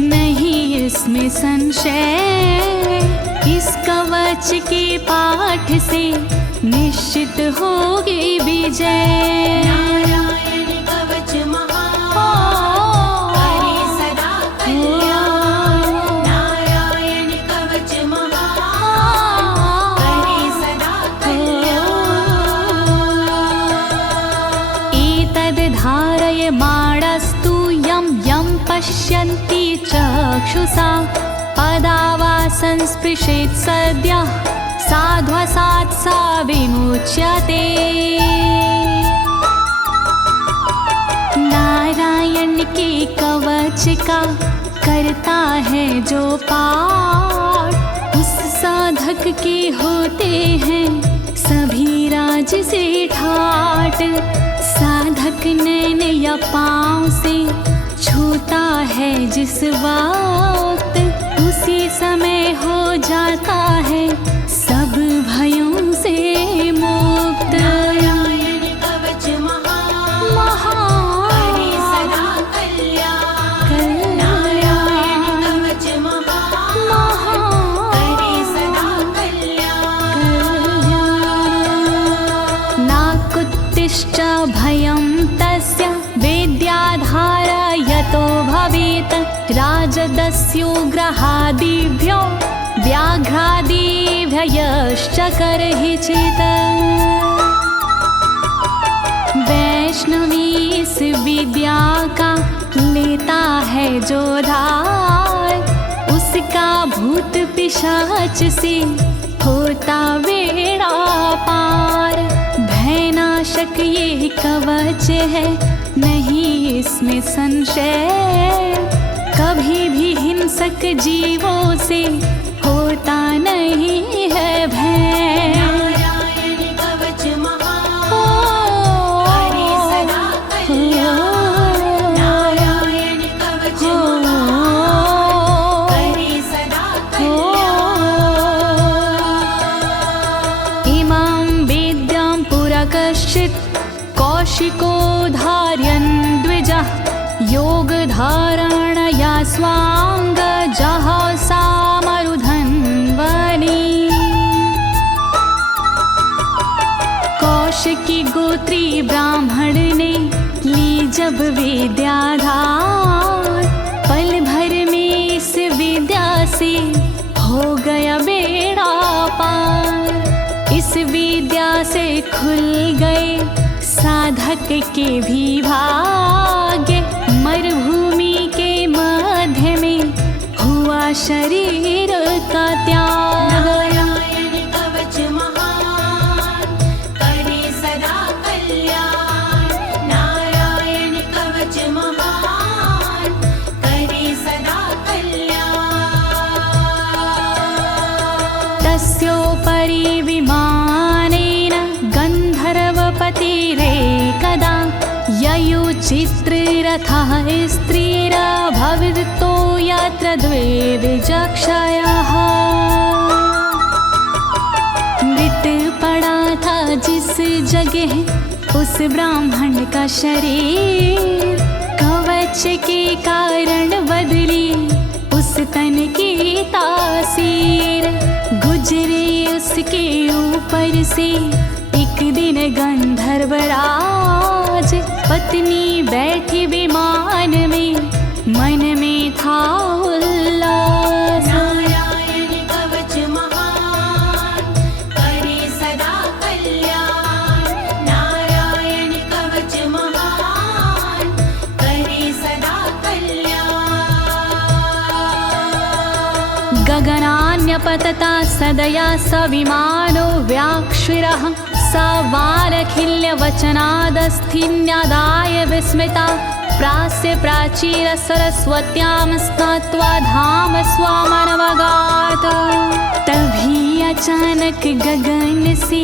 नहीं इसमें संशय, इस कवच के पाठ से निश्चित होगी विजय। नारायण कवच महान करे सदा कल्याण नारायण कवच महान करे सदा कल्याण। एतद् धारय माणस्तु यं यं पश्यन्ति चक्षुषा पदावा संस्पृशेत् सद्यः साध्वसात् सा विमुच्यते। नारायण के कवच का करता है जो पाठ, उस साधक के होते हैं सभी राज से ठाट। साधक नैन या पाँव से छूता है जिस बार उसी समय हो जाता है सब भयों से मुक्त। नारायण कवच महान करे सदा कल्याण। नारायण कवच महान करे सदा कल्याण। नाकुत्तिश्च भयं तस्य वेद्याधारयतो भवेत् राजदस्युग्रहादिभ्यो व्याघ्रादिभ्यश्च करहिचित्। वैष्णवी इस विद्या का लेता है जो धार, उसका भूत पिशाच से होता बेड़ा पार। भयनाशक ये कवच है नहीं इसमें संशय, कभी भी हिंसक जीवों से होता नहीं है भय। नारायण कवच महान करे सदा कल्याण। नारायण कवच महान करे सदा कल्याण। इमां वेद्यां पुरा कश्चित् कौशिको धारयन् द्विजः, योगधारणया स्वाङ्गजः सामरुधन्वने। कौशिकी गोत्री ब्राह्मण ने ली जब विद्याधार, पल भर में इस विद्या से हो गया बेड़ा पार। इस विद्या से खुल गए साधक के भी भाग्य, मरुभूमि के मध्य में हुआ शरीर का त्याग। नारायण कवच महान करे सदा कल्याण। नारायण कवच महान करे सदा कल्याण। तस्योपरि विमानेन गन्धर्वपतिरेकदा, ययुचित्ररथः स्त्रीरभवितो यत्र द्वे विचक्षयः। मृत पड़ा था जिस जगह उस ब्राह्मण का शरीर, कवच के कारण बदली उस तन की तासीर। गुजरे उसके ऊपर से एक दिन गंधर्वराज, पत्नी बैठी विमान में मन में था उल्लास। नारायण कवच महान करे सदा कल्याण। नारायण कवच महान करे सदा कल्याण। गगनान्यपतता सदया स विमानो व्याक्षिरः, स वालखिल्यवचनादस्थिन्यादाय विस्मिता, प्रास्य प्राचीर सरस्वत्यां स्नात्वा धाम स्वामनवगात। तभी अचानक गगन से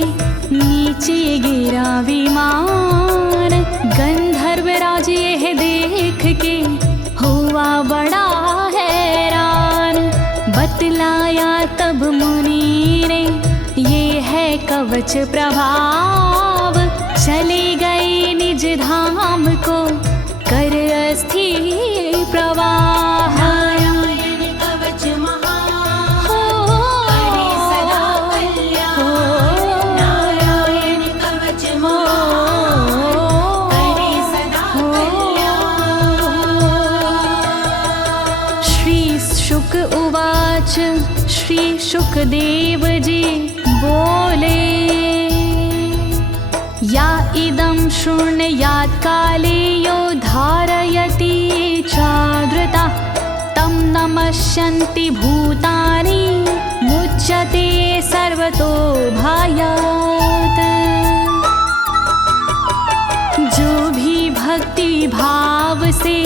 नीचे गिरा विमान, गंधर्वराज यह देख के हुआ बड़ा हैरान। बतलाया तब मुनि ने ये है कवच प्रभाव, चले गए निज धाम को कर अस्थिर प्रवाह। नारायण कवच महान करे सदा कल्याण। नारायण कवच महान करे सदा कल्याण। श्री शुक उवाच, श्री शुकदेव जी बोले, या इदं शृणुयात् काले यो धारयति चादृता, तं नमस्यन्ति भूतानि मुच्यते सर्वतो भयात्। जो भी भक्ति भाव से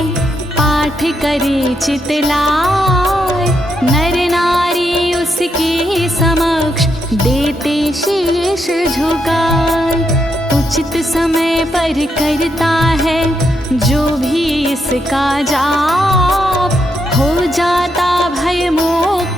पाठ करे चितलाय, नर नारी उसके समक्ष देते शीश झुकाए। उचित समय पर करता है जो भी इसका जाप, हो जाता भय मोक्ष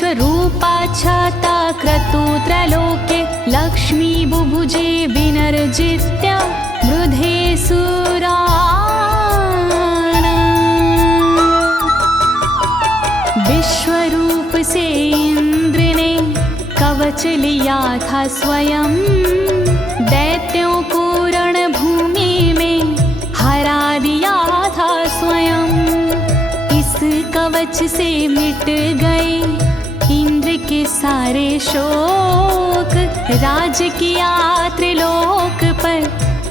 विश्वरूपा छाता क्रतु त्रलोके लक्ष्मी बुभुजे विनर्जित्य मृधे सुराना। विश्वरूप से इंद्र ने कवच लिया था स्वयं, दैत्यों को रणभूमि में हरा दिया था स्वयं। इस कवच से मिट गए इंद्र के सारे शोक, राज किया त्रिलोक पर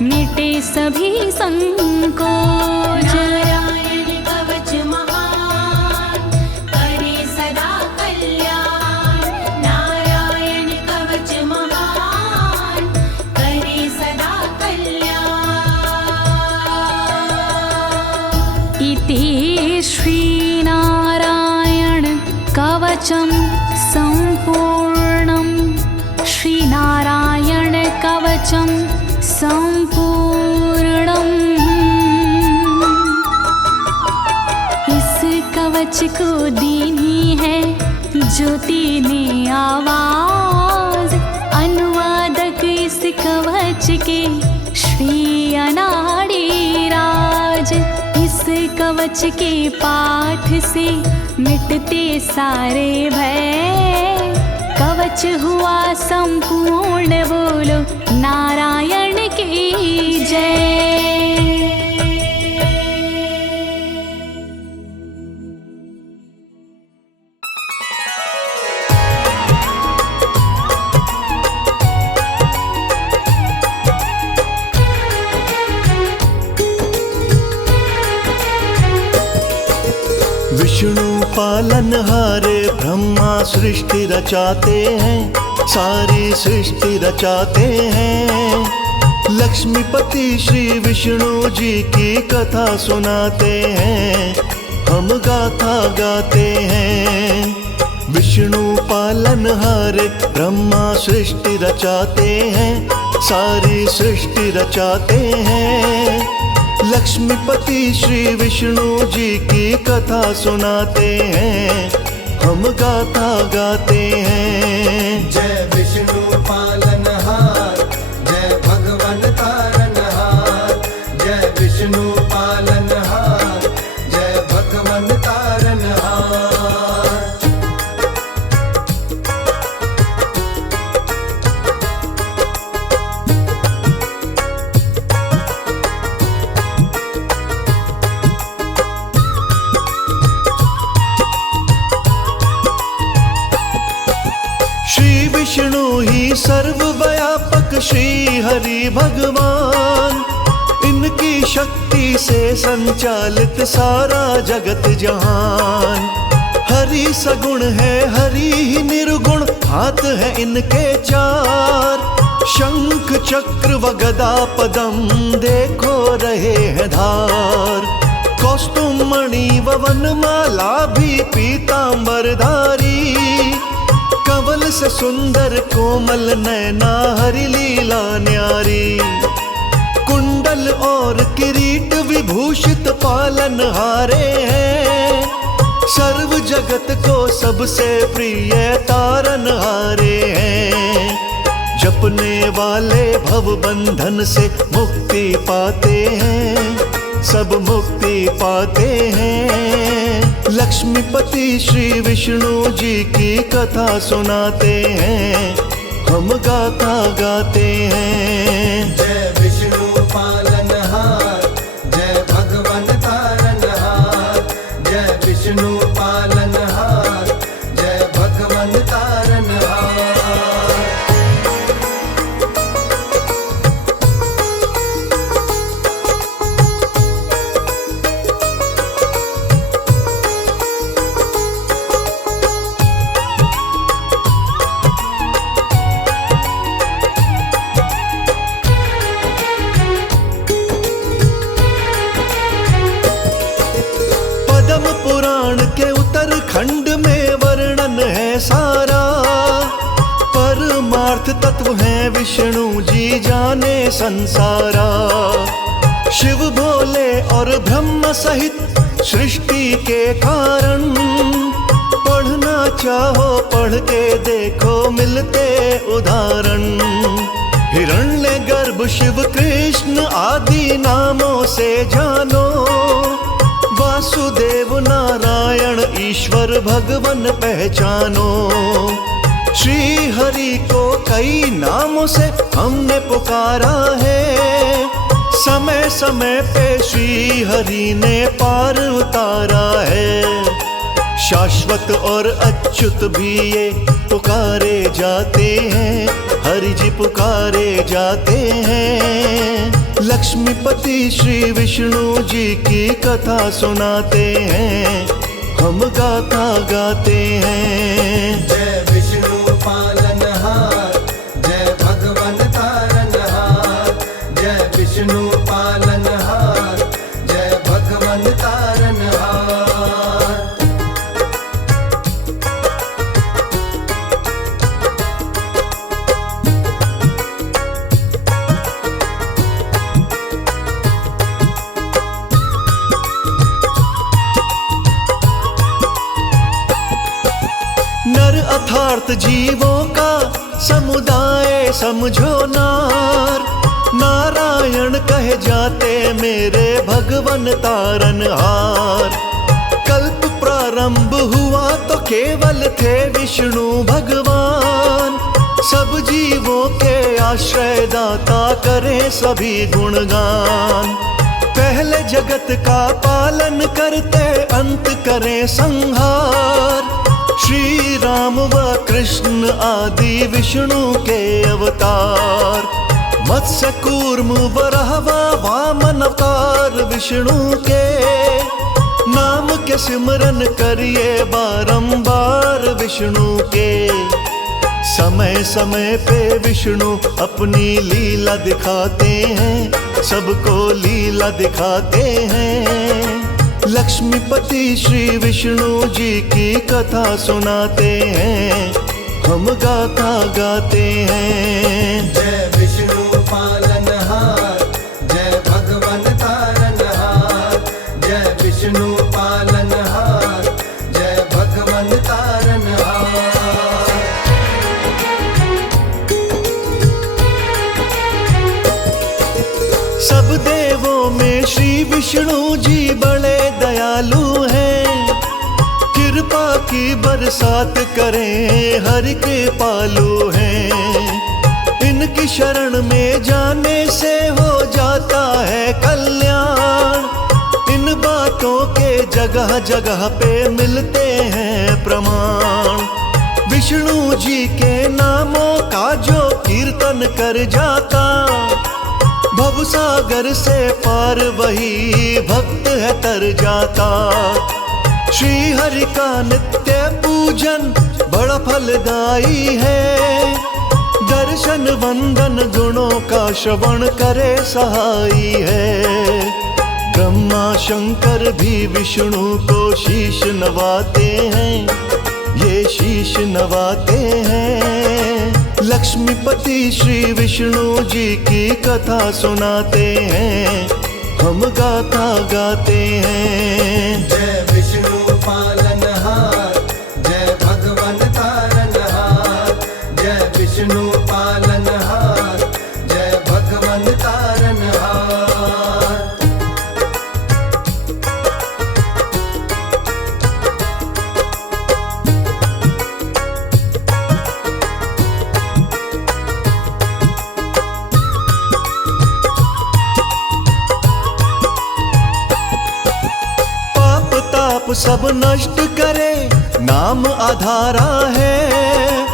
मिटे सभी संकोच। नारायण कवच महान करे सदा कल्याण, नारायण कवच महान करे सदा कल्याण। इति श्रीनारायण कवचं सम्पूर्णं, श्रीनारायण कवचं सम्पूर्णम्। इस कवच को दीनी है ज्योति ने आवाज, अनुवादक इस कवच के श्री अनाड़ी राज। इस कवच के पाठ से मिटते सारे भय, कवच हुआ संपूर्ण, बोलो नारायण की जय। विष्णु पालनहारे ब्रह्मा सृष्टि रचाते हैं, सारी सृष्टि रचाते हैं। लक्ष्मीपति श्री विष्णु जी की कथा सुनाते हैं, हम गाथा गाते हैं। विष्णु पालनहारे ब्रह्मा सृष्टि रचाते हैं, सारी सृष्टि रचाते हैं। लक्ष्मीपति श्री विष्णु जी की कथा सुनाते हैं, हम गाथा गाते हैं। जय विष्णु पालनहार, जय भगवन तारनहार। जय विष्णु पालनहार, जय भगवन तारनहार। विष्णु ही सर्वव्यापक श्री हरि भगवान, इनकी शक्ति से संचालित सारा जगत जहान। हरि सगुण है, हरि ही निर्गुण, हाथ है इनके चार। शंख चक्र व गदा पदम देखो रहे हैं धार। कौस्तुम मणि व वनमाला भी पीतांबरधारी, कवल से सुंदर कोमल नैना हरि लीला न्यारी। कुंडल और किरीट विभूषित पालनहारे हैं, सर्व जगत को सबसे प्रिय तारनहारे हैं। जपने वाले भव बंधन से मुक्ति पाते हैं, सब मुक्ति पाते हैं। लक्ष्मीपति श्री विष्णु जी की कथा सुनाते हैं, हम गाथा गाते हैं। जय विष्णु पालनहार, जय भगवन तारनहार। जय विष्णु पालनहार, जय भगवन तारनहार। खंड में वर्णन है सारा, परमार्थ तत्व है विष्णु जी जाने संसारा। शिव भोले और ब्रह्म सहित सृष्टि के कारण, पढ़ना चाहो पढ़ के देखो मिलते उदाहरण। हिरण्यगर्भ शिव कृष्ण आदि नामों से जानो, वासुदेव नारायण ईश्वर भगवन पहचानो। श्री हरि को कई नामों से हमने पुकारा है, समय समय पे श्री हरि ने पार उतारा है। शाश्वत और अच्युत भी ये पुकारे जाते हैं, हरि जी पुकारे जाते हैं। लक्ष्मीपति श्री विष्णु जी की कथा सुनाते हैं, हम गाथा गाते हैं। जय विष्णु पालनहार, जय भगवन तारनहार। जय विष्णु पालनहार, जय भगवन तारनहार। नर अर्थात जीवों का समुदाय समझो नार, नारायण कहे जाते मेरे भगवन तारनहार। कल्प प्रारंभ हुआ तो केवल थे विष्णु भगवान, सब जीवों के आश्रय दाता करें सभी गुणगान। पहले जगत का पालन करते अंत करें संहार, श्री राम व कृष्ण आदि विष्णु के अवतार। मत्स्य कूर्म वराह व वामन अवतार विष्णु के, नाम के सिमरन करिए बारंबार विष्णु के। समय समय पे विष्णु अपनी लीला दिखाते हैं, सबको लीला दिखाते हैं। लक्ष्मीपति श्री विष्णु जी की कथा सुनाते हैं, हम गाथा गाते हैं। जय विष्णु पालनहार, जय भगवन तारनहार। जय विष्णु पालनहार, जय भगवन तारनहार। सब देवों में श्री विष्णु जी बड़े दयालु हैं, कृपा की बरसात करें हरि के पालू हैं। इनकी शरण में जाने से हो जाता है कल्याण, इन बातों के जगह जगह पे मिलते हैं प्रमाण। विष्णु जी के नामों का जो कीर्तन कर जाता, भवसागर से पार वही भक्त है तर जाता। श्री हरि का नित्य पूजन बड़ा फलदायी है, दर्शन वंदन गुणों का श्रवण करे सहाई है। ब्रह्मा शंकर भी विष्णु को शीश नवाते हैं, ये शीश नवाते हैं। लक्ष्मीपति श्री विष्णु जी की कथा सुनाते हैं, हम गाथा गाते हैं। जय विष्णु पालनहार, जय भगवन तारनहार। जय विष्णु पालनहार, जय भगवन तारनहार। सब नष्ट करे नाम आधारा है,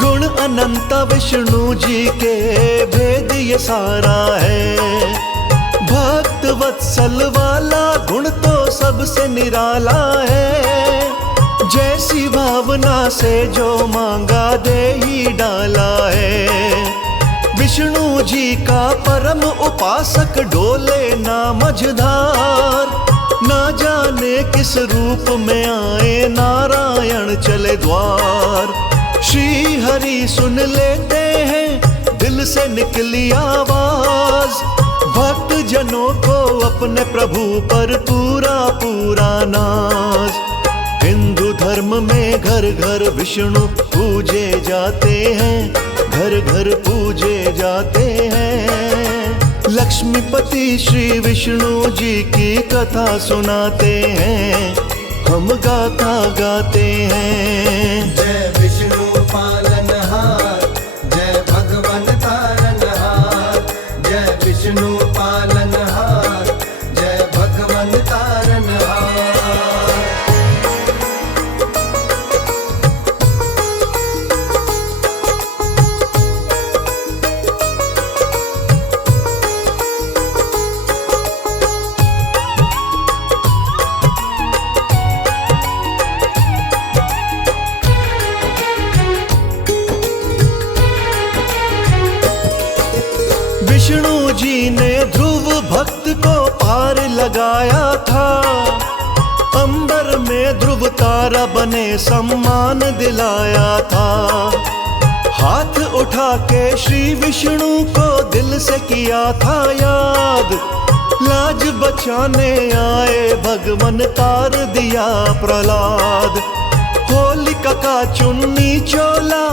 गुण अनंत विष्णु जी के भेद ये सारा है। भक्त वत्सल वाला गुण तो सबसे निराला है, जैसी भावना से जो मांगा दे ही डाला है। विष्णु जी का परम उपासक डोले ना मझधार, ना जाने किस रूप में आए नारायण चले द्वार। श्री हरि सुन लेते हैं दिल से निकली आवाज, भक्त जनों को अपने प्रभु पर पूरा पूरा नाज। हिंदू धर्म में घर घर विष्णु पूजे जाते हैं, घर घर पूजे जाते हैं। लक्ष्मीपति श्री विष्णु जी की कथा सुनाते हैं, हम गाथा गाते हैं। जय विष्णु पालनहार, जय भगवन तारनहार, जय विष्णु पालनहार, जय भगवन तारनहार। विष्णु जी ने ध्रुव भक्त को पार लगाया था, अंबर में ध्रुव तारा बने सम्मान दिलाया था। हाथ उठा के श्री विष्णु को दिल से किया था याद, लाज बचाने आए भगवन तार दिया प्रहलाद। होलिका का चुन्नी चोला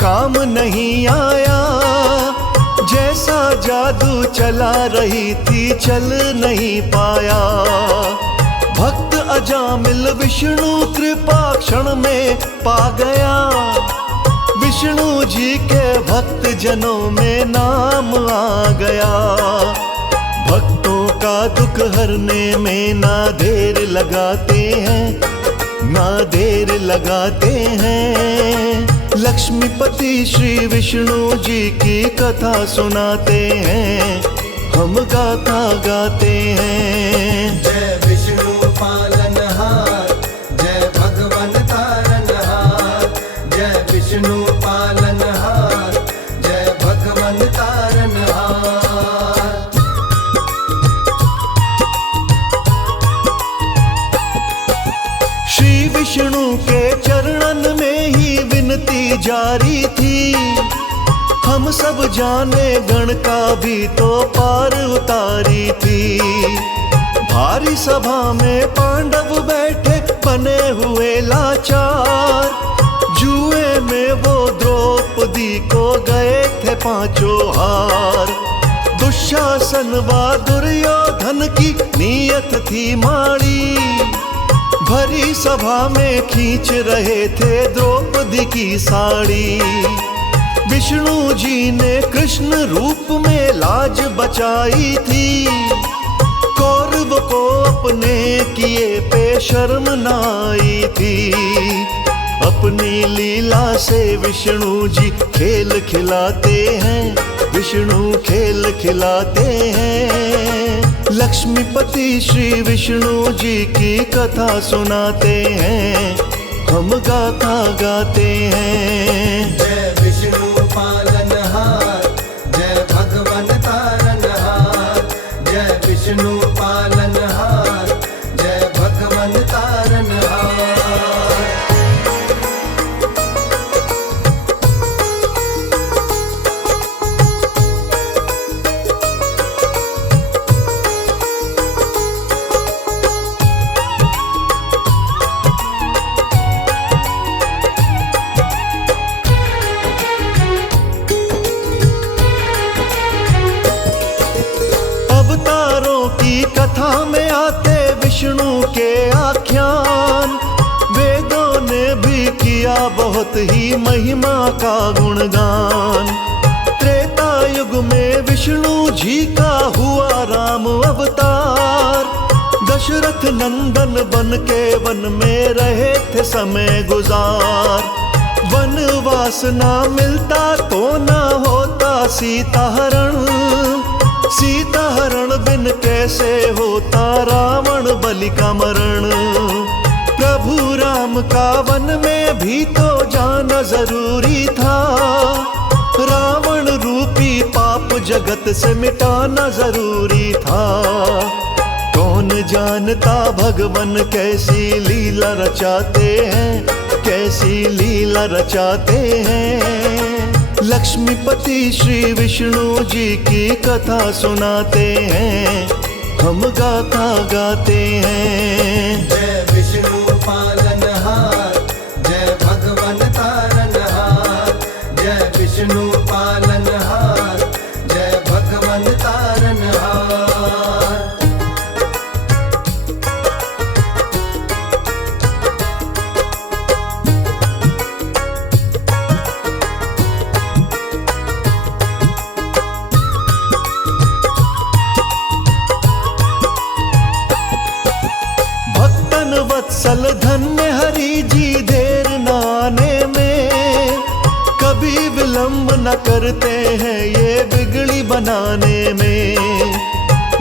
काम नहीं आया, जैसा जादू चला रही थी चल नहीं पाया। भक्त अजामिल विष्णु कृपा क्षण में पा गया, विष्णु जी के भक्त जनों में नाम आ गया। भक्तों का दुख हरने में ना देर लगाते हैं, ना देर लगाते हैं। लक्ष्मीपति श्री विष्णु जी की कथा सुनाते हैं, हम गाथा गाते हैं। जय विष्णु पालनहार, जय भगवन तारनहार, जय विष्णु पालनहार, जय भगवन तारनहार। श्री विष्णु के चरणन में ही विनती जारी थी, हम सब जाने गण का भी तो पार उतारी थी। भारी सभा में पांडव बैठे बने हुए लाचार, जुए में वो द्रौपदी को गए थे पांचों हार। दुशासन व दुर्योधन की नीयत थी माड़ी, भरी सभा में खींच रहे थे द्रौपदी की साड़ी। विष्णु जी ने कृष्ण रूप में लाज बचाई थी, कौरव को अपने किए पे शर्म न आई थी। अपनी लीला से विष्णु जी खेल खिलाते हैं, विष्णु खेल खिलाते हैं। लक्ष्मीपति श्री विष्णु जी की कथा सुनाते हैं, हम गाथा गाते हैं। जय विष्णु पालनहार, जय भगवन तारनहार, जय विष्णु पालनहार, जय भगवन तारनहार। कथा में आते विष्णु के आख्यान, वेदों ने भी किया बहुत ही महिमा का गुणगान। त्रेता युग में विष्णु जी का हुआ राम अवतार, दशरथ नंदन बन के वन में रहे थे समय गुजार। वनवास ना मिलता तो ना होता सीता हरण, सीता हरण बिन कैसे होता रावण बलि का मरण। प्रभु राम का वन में भी तो जाना जरूरी था, रावण रूपी पाप जगत से मिटाना जरूरी था। कौन जानता भगवन कैसी लीला रचाते हैं, कैसी लीला रचाते हैं। लक्ष्मीपति श्री विष्णु जी की कथा सुनाते हैं, हम गाथा गाते हैं। जय विष्णु पालन वत्सल धन्य हरि जी देर न आने में, कभी विलंब न करते हैं ये बिगड़ी बनाने में।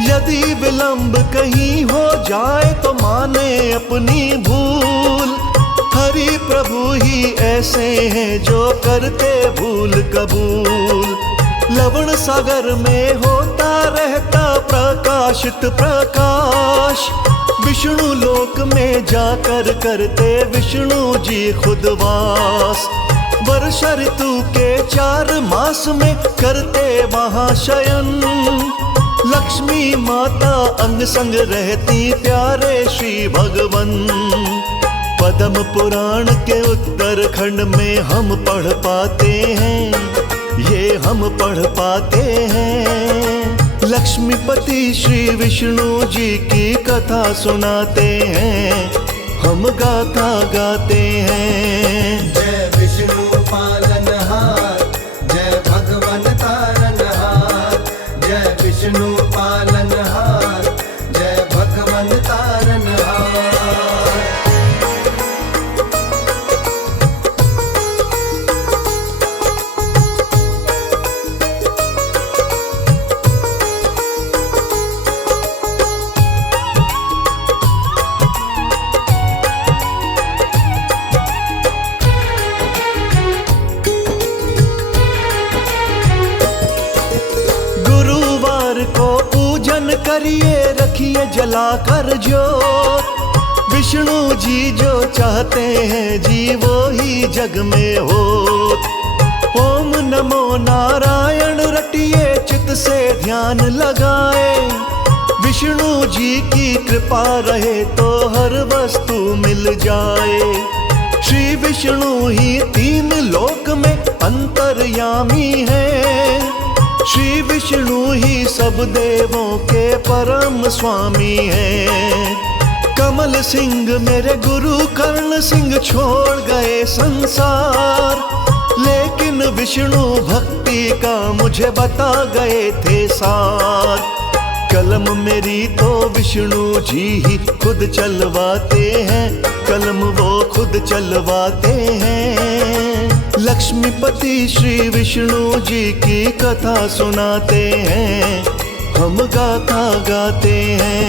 यदि विलंब कहीं हो जाए तो माने अपनी भूल, हरि प्रभु ही ऐसे हैं जो करते भूल कबूल। लवण सागर में होता रहता प्रकाशित प्रकाश, विष्णु लोक में जाकर करते विष्णु जी खुद वास। वर्षा ऋतु के 4 मास में करते महाशयन, लक्ष्मी माता अंग संग रहती प्यारे श्री भगवन। पद्म पुराण के उत्तरखंड में हम पढ़ पाते हैं, ये हम पढ़ पाते हैं। लक्ष्मीपति श्री विष्णु जी की कथा सुनाते हैं, हम गाथा गाते हैं। जय विष्णु पालनहार, जय भगवन तारनहार। जय विष्णु पालनहार, जय भगवन तारनहार। करिए रखिए जलाकर ज्योत, विष्णु जी जो चाहते हैं जी वो ही जग में हो। ओम नमो नारायण रटिए चित से ध्यान लगाए, विष्णु जी की कृपा रहे तो हर वस्तु मिल जाए। श्री विष्णु ही 3 लोक में अंतर्यामी है, श्री विष्णु ही सब देवों के परम स्वामी हैं। कमल सिंह मेरे गुरु कर्ण सिंह छोड़ गए संसार, लेकिन विष्णु भक्ति का मुझे बता गए थे सार। कलम मेरी तो विष्णु जी ही खुद चलवाते हैं, कलम वो खुद चलवाते हैं। लक्ष्मीपति श्री विष्णु जी की कथा सुनाते हैं, हम गाथा गाते हैं।